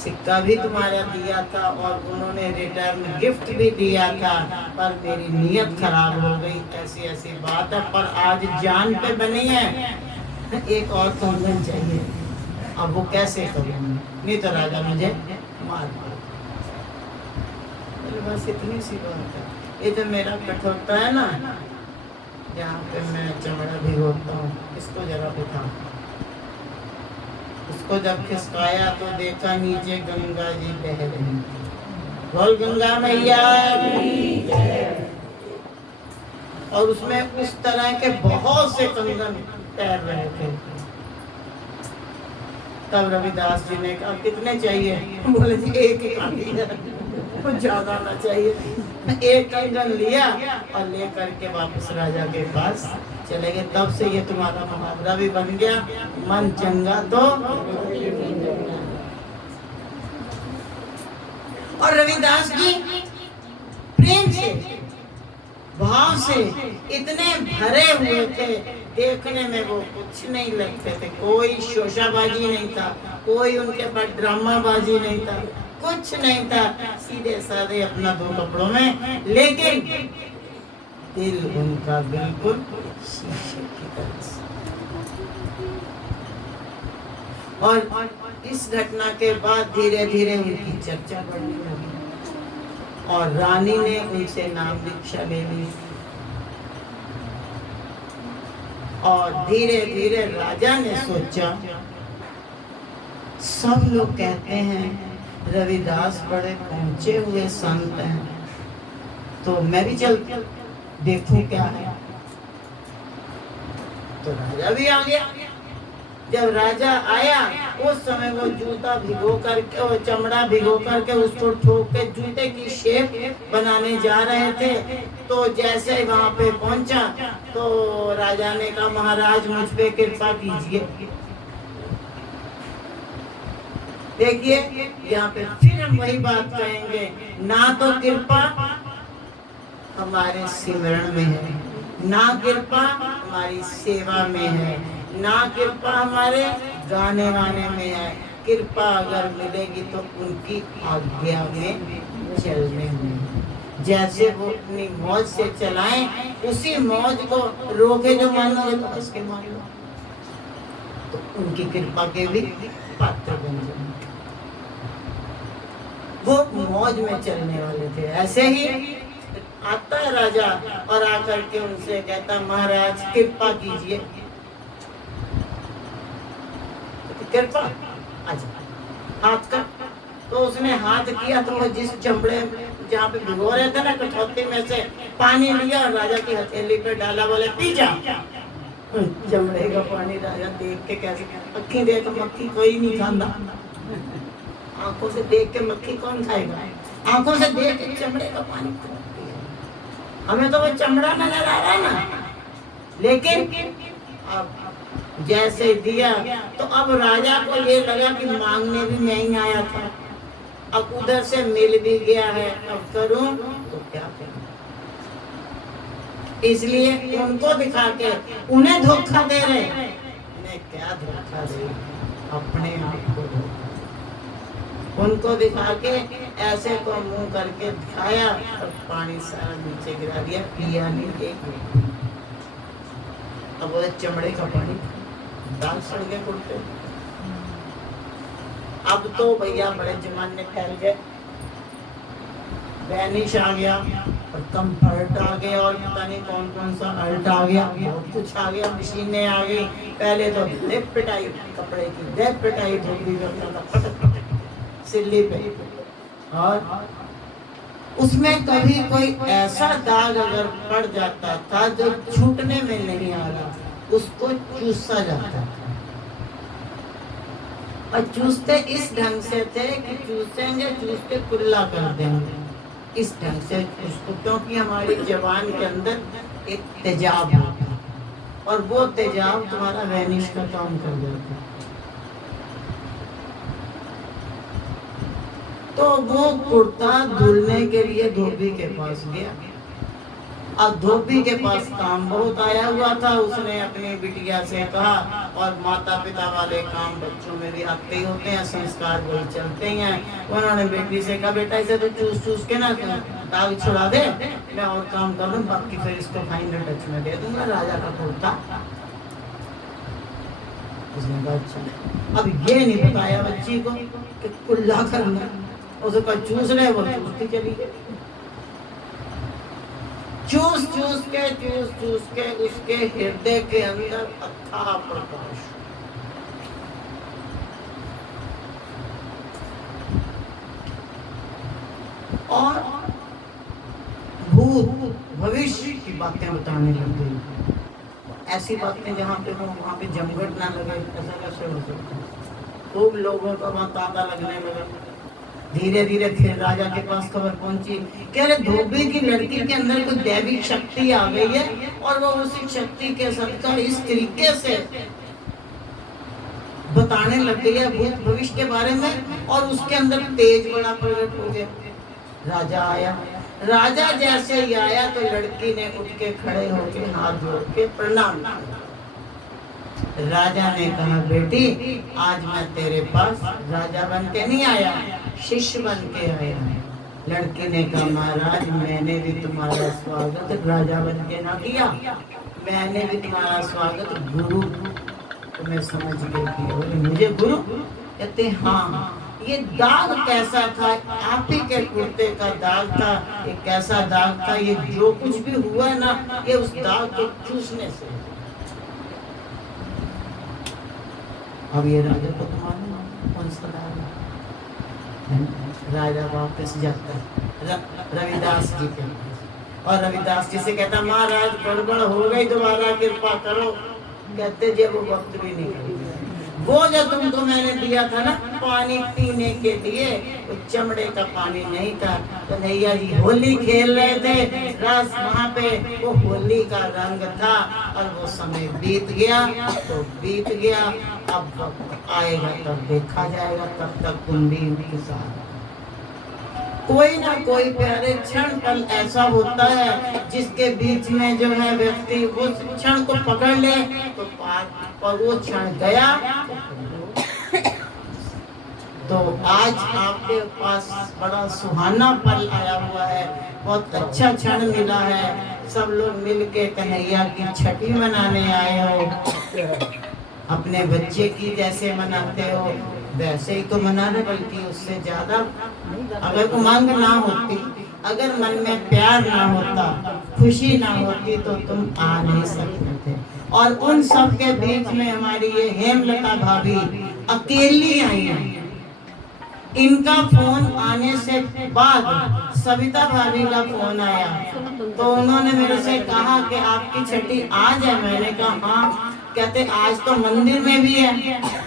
सिक्का भी तुम्हारा दिया था और उन्होंने रिटर्न गिफ्ट भी दिया था, पर मेरी नीयत खराब हो गई। ऐसी ऐसी बात है, पर आज जान पे बनी है, 1 और कंगन चाहिए। अब वो कैसे करूँगी, नहीं तो राजा मुझे मार दे। बस इतनी सी बात है। ये जो मेरा कठोरता है ना, जहाँ पे मैं चमड़ा भिगोता हूँ, इसको जरा उठा। उसको जब खिसकाया तो देखा नीचे गंगा जी बह रही। बोल गंगा मैया। और उसमें उस तरह के बहुत से कंगन तैर रहे थे। तब रविदास जी ने कहा कितने चाहिए? बोले जी 1 ही काफी है, कुछ ज्यादा ना चाहिए। 1 कंगन लिया और ले करके वापस राजा के पास चले गए। तब से ये तुम्हारा मुहावरा भी बन गया, मन चंगा तो। और रविदास जी प्रेम से भाव से इतने भरे हुए थे, देखने में वो कुछ नहीं लगते थे। कोई शोशाबाजी नहीं था, कोई उनके पास ड्रामाबाजी नहीं था, कुछ नहीं था, सीधे साधे अपना दो कपड़ों में। लेकिन दिल उनका बिल्कुल शीशे की तरह से। और इस घटना के बाद धीरे धीरे उनकी चर्चा बढ़ने लगी और रानी ने उनसे नाम दीक्षा ले ली। और धीरे धीरे राजा ने सोचा, सब लोग कहते हैं रविदास बड़े पहुंचे हुए संत हैं, तो मैं भी चल देखूं क्या है। तो राजा भी आ गया। जब राजा आया उस समय वो जूता भिगो करके और चमड़ा भिगो करके उसको ठोक के जूते की शेप बनाने जा रहे थे। तो जैसे वहां पे पहुंचा तो राजा ने कहा, महाराज मुझ पे कृपा कीजिए। देखिए यहाँ पे फिर हम वही बात कहेंगे, ना तो कृपा हमारे सिमरण में है, ना कृपा हमारी सेवा में है, ना कृपा हमारे गाने वाने में है। कृपा अगर मिलेगी तो उनकी आज्ञा में चलने में। जैसे वो अपनी मौज से चलाएं, उसी मौज को रोके जो मान लो तो बस के मान लो, तो उनकी कृपा के भी पात्र बन जाए। वो मौज में चलने वाले थे। ऐसे ही आता है राजा और आकर के उनसे कहता, महाराज कृपा कीजिए। कृपा अच्छा हाथ का। तो उसने हाथ किया तो वो जिस चमड़े जहाँ पे भिगो रहे थे ना कठौती में से पानी लिया और राजा की हथेली पे डाला, बोले पी जा। चमड़े का पानी राजा देख के कैसे, अखी देख मक्खी कोई नहीं खाता, आंखों से देख के मक्खी कौन खाएगा, आंखों से देख के चमड़े का पानी। हमें तो वो चमड़ा नजर आ रहा है ना, लेकिन अब जैसे दिया तो अब राजा को ये लगा कि मांगने भी मैं ही आया था, अब उधर से मिल भी गया है, अब करूं तो क्या करूं। इसलिए उनको दिखा के उन्हें धोखा दे रहे, उन्हें क्या धोखा दे, अपने आप को धोखा। उनको दिखा के ऐसे को मुंह करके दिखाया और पानी सारा नीचे गिरा दिया, पिया नहीं एक। अब वो चमड़े का पानी दाल सड़ गए कुर्ते। अब तो भैया बड़े जमाने फैल गए, वैनिश आ गया और कंफर्ट आ गया और पता नहीं कौन कौन सा अल्ट आ गया, बहुत कुछ आ गया, मशीनें आ गई। पहले तो लेप पिटाई कपड़े की, लेप पिटाई धोबी सिल्ली पे, और उसमें कभी कोई ऐसा दाग अगर पड़ जाता था जो छूटने में नहीं आ रहा, उसको चूसा जाता था। और चूसते इस ढंग से थे कि चूसेंगे चूस के कुल्ला कर देंगे, इस ढंग से उसको, क्योंकि हमारी जबान के अंदर एक तेजाब होता है और वो तेजाब तुम्हारा वैनिश का काम कर देता है। तो वो कुर्ता धुलने के लिए धोबी के पास गया। अब धोबी के पास काम बहुत आया हुआ था, उसने अपनी बिटिया से कहा, और माता पिता वाले काम बच्चों में भी आते ही होते हैं, संस्कार वही चलते ही हैं। उन्होंने बेटी से कहा, बेटा इसे तो चूस चूस के ना दाग छुड़ा दे, मैं और काम कर लूं, बाकी फिर इसको फाइनल टच में दे दूंगा। राजा का कुर्ता। उसने कहा अच्छा। अब ये नहीं बताया बच्ची को कि कुल्ला करना, उसे कहा चूस रहे, वो चूसती चली गई। चूस चूस के उसके हृदय के अंदर अथाह प्रकाश। और भूत भविष्य की बातें बताने लग गई, ऐसी बातें जहाँ पे वो वहाँ पे जमघट ना लगे, ऐसा कैसे हो सकता है। खूब लोगों का वहाँ तांता लगने लगा। धीरे धीरे फिर राजा के पास खबर पहुंची, कह रहे धोबी की लड़की के अंदर कोई दैविक शक्ति आ गई है और वो उसी शक्ति के सदका इस तरीके से बताने लग गई है भूत भविष्य के बारे में, और उसके अंदर तेज बड़ा प्रकट हो गया। राजा आया, राजा जैसे ही आया तो लड़की ने उठ के खड़े होके हाथ जोड़ के प्रणाम किया। राजा ने कहा, बेटी आज मैं तेरे पास राजा बन के नहीं आया, शिष्य बन के आया। लड़की ने कहा, महाराज मैंने भी तुम्हारा स्वागत राजा बन के ना किया, मैंने भी तुम्हारा स्वागत गुरु। तो मैं समझ गई कि मुझे गुरु कहते। हाँ, ये दाग कैसा था? आप ही के कुर्ते का दाग था। ये कैसा दाग था? ये जो कुछ भी हुआ ना, ये उस दाग को चूसने से। अब ये राजा को तो मालूम कौन सा दाग है। राजा वापस जाता है रविदास जी के, और रविदास जी से कहता, महाराज गड़बड़ हो गई, दोबारा कृपा करो। कहते जी वो वक्त भी नहीं, वो जो तुमको मैंने दिया था ना पानी पीने के लिए, वो चमड़े का पानी नहीं था। तो नैया जी होली खेल रहे थे, रस वहाँ पे वो होली का रंग था, और वो समय बीत गया तो बीत गया। अब वक्त आएगा तब देखा जाएगा, तब तक तुम भी इंतजार। कोई ना कोई प्यारे क्षण पल ऐसा होता है जिसके बीच में जो है व्यक्ति उस क्षण को पकड़ ले तो पार, और वो क्षण गया। तो आज आपके पास बड़ा सुहाना पल आया हुआ है, बहुत अच्छा क्षण मिला है। सब लोग मिलके कन्हैया की छठी मनाने आए हो। अपने बच्चे की जैसे मनाते हो वैसे ही तो मनाना, बल्कि उससे ज्यादा। अगर उमंग ना होती, अगर मन में प्यार ना होता, खुशी ना होती, तो तुम आ नहीं सकते थे। और उन सब के बीच में हमारी ये हेमलता भाभी अकेली आई हैं। इनका फोन आने से बाद सविता भाभी का फोन आया, तो उन्होंने मेरे से कहा कि आपकी छठी आज है। मैंने कहा हाँ। कहते आज तो मंदिर में भी है।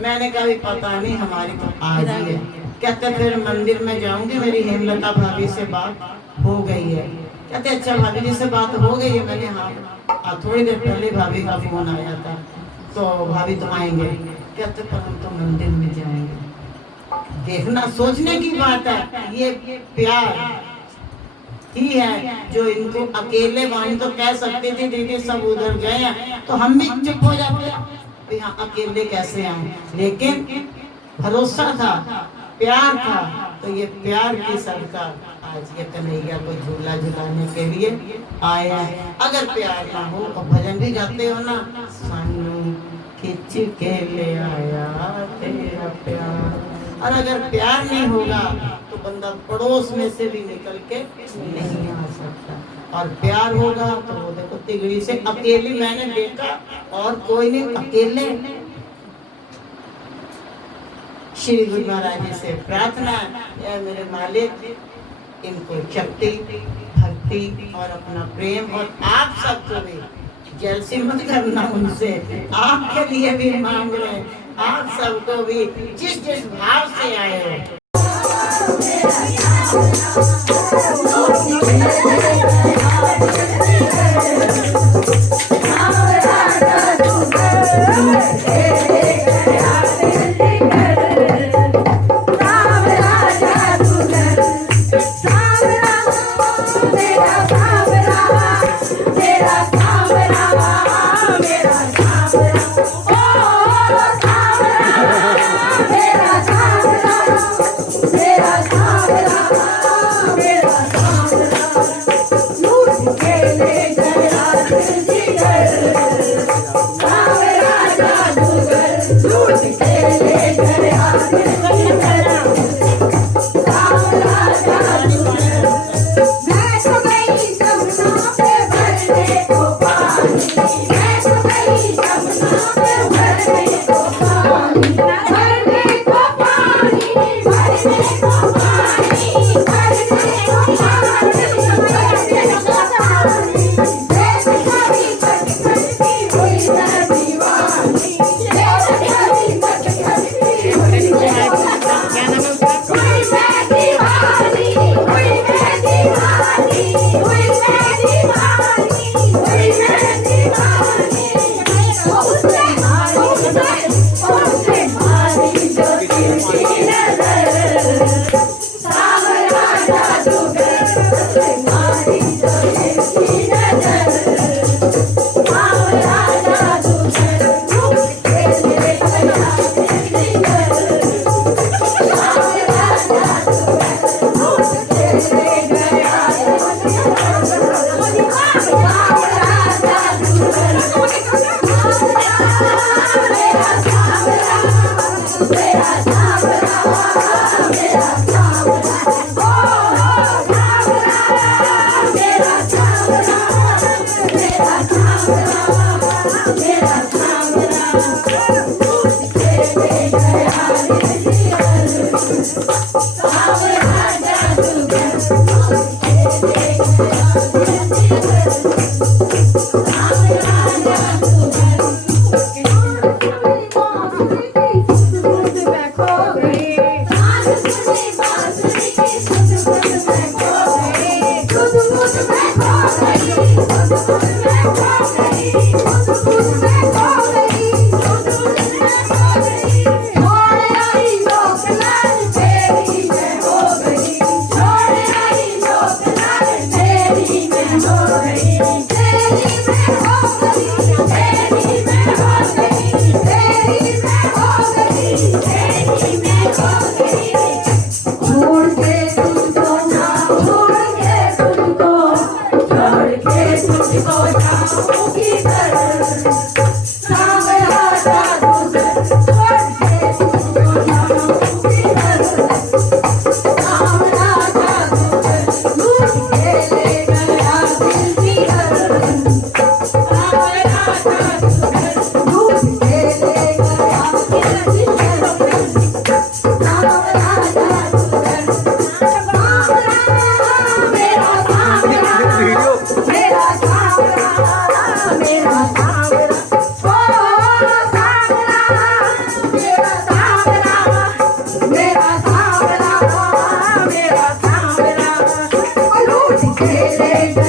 मैंने कहा भी पता नहीं, हमारी तो आज ही है। कहते फिर मंदिर में जाऊंगी, मेरी हेमलता भाभी से बात हो गई है। कहते अच्छा भाभी जी से बात हो गई है। मैंने हाँ, थोड़ी देर पहले भाभी का फोन आया था, तो भाभी तो आएंगे। कहते पर हम तो मंदिर में जाएंगे। देखना सोचने की बात है, ये प्यार ही है जो इनको अकेले वाणी तो कह सकते थे, देखिए सब उधर गए हैं तो हम भी चुप हो जाते हैं, यहाँ अकेले कैसे आए। लेकिन भरोसा था, प्यार था, तो ये प्यार की सरकार आज ये कन्हैया को झूला झुलाने के लिए आए हैं। अगर प्यार ना हो तो भजन भी गाते हो ना, सानू खिंच के ले आया तेरा प्यार। और अगर प्यार नहीं होगा तो बंदा पड़ोस में से भी निकल के नहीं आ सकता। और प्यार होगा तो वो देखो तिगड़ी से अकेली मैंने देखा, और कोई नहीं, अकेले। श्री गुरु महाराज जी से प्रार्थना है, मेरे मालिक इनको शक्ति, भक्ति और अपना प्रेम, और आप सबको भी जलसी मत करना उनसे, आपके लिए भी मांग रहे हैं, आप सबको भी जिस जिस भाव से आए हो।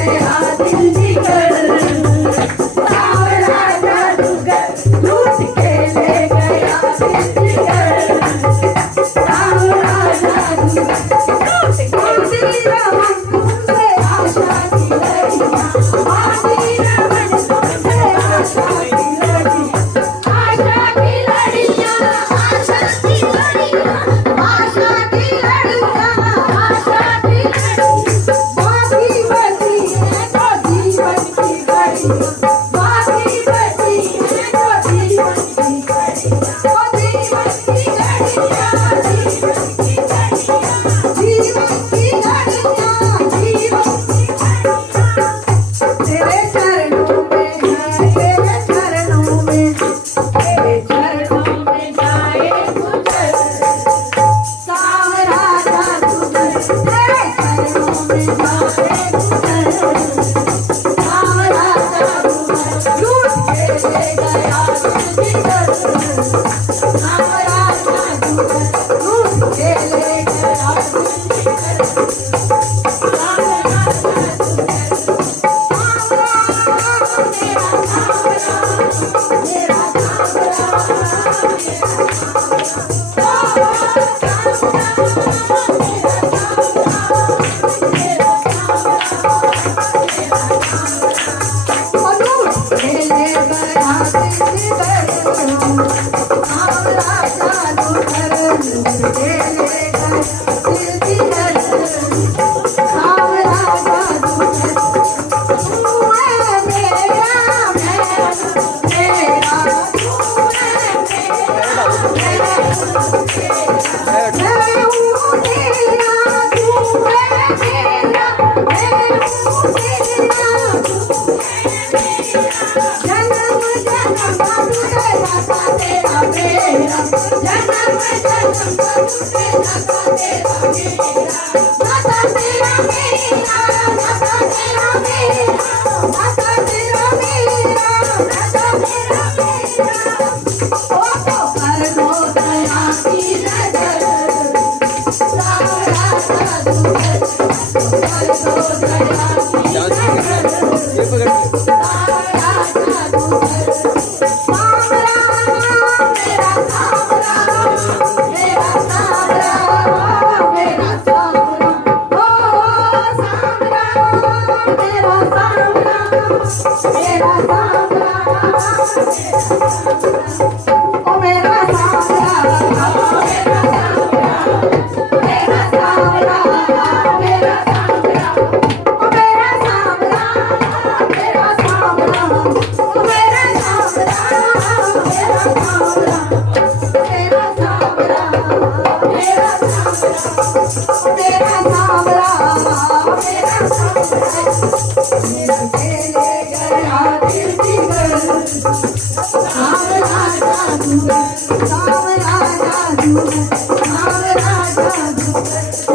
गया दिल जिगर सांवरा जादूगर लूट के ले गया दिल जिगर सांवरा जादूगर बांधी रमन तुमसे आशा की लड़ियां बांधी रमन तुमसे आशा की लड़ियां आशा की लड़ियां आशा की लड़ियां आशा की लड़ियां आशा की लड़ियां बाकी बची है तो जीवन की घड़ियां बाकी बची है तो जीवन की घड़ियां ओ जीवन की घड़ियां जीवन की घड़ियां जीवन की घड़ियां जीवन की घड़ियां तेरे चरणों में है तेरे चरणों में तेरे चरणों में जाए गुजर सांवरा जादूगर तेरे चरणों में जाए गुजर सांवरा जादूगर लूट के ले गया दिल जिगर सांवरा जादूगर लूट के ले गया दिल जिगर सांवरा जादूगर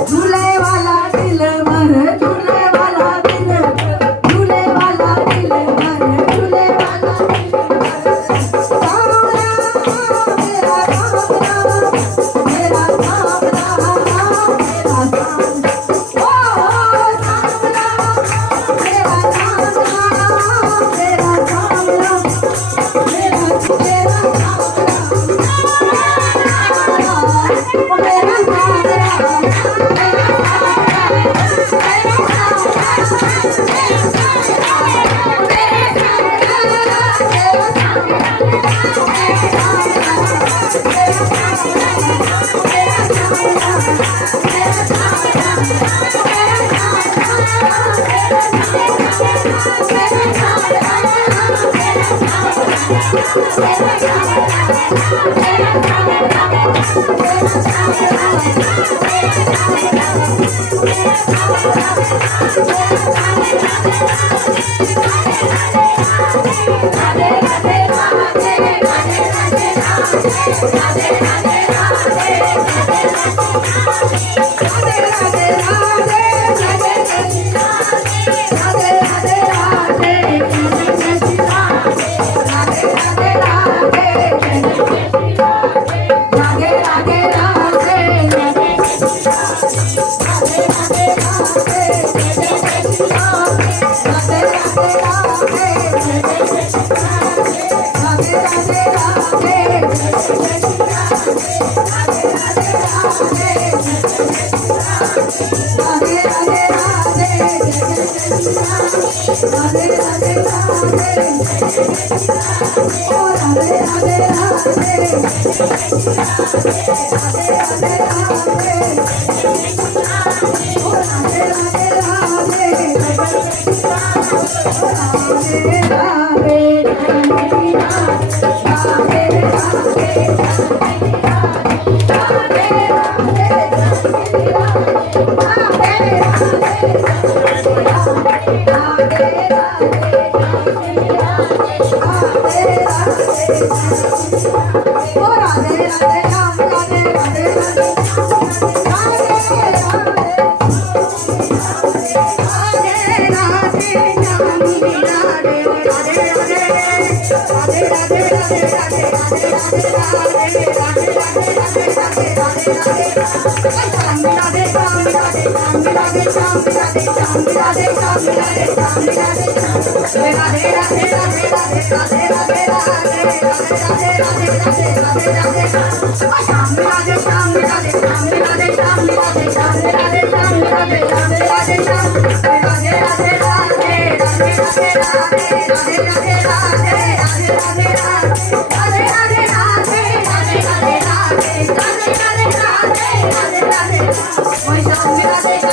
झूले वाला दिल मर झूले वाला दिल झूले वाला दिल मर झूले वाला दिल मेरा Radhe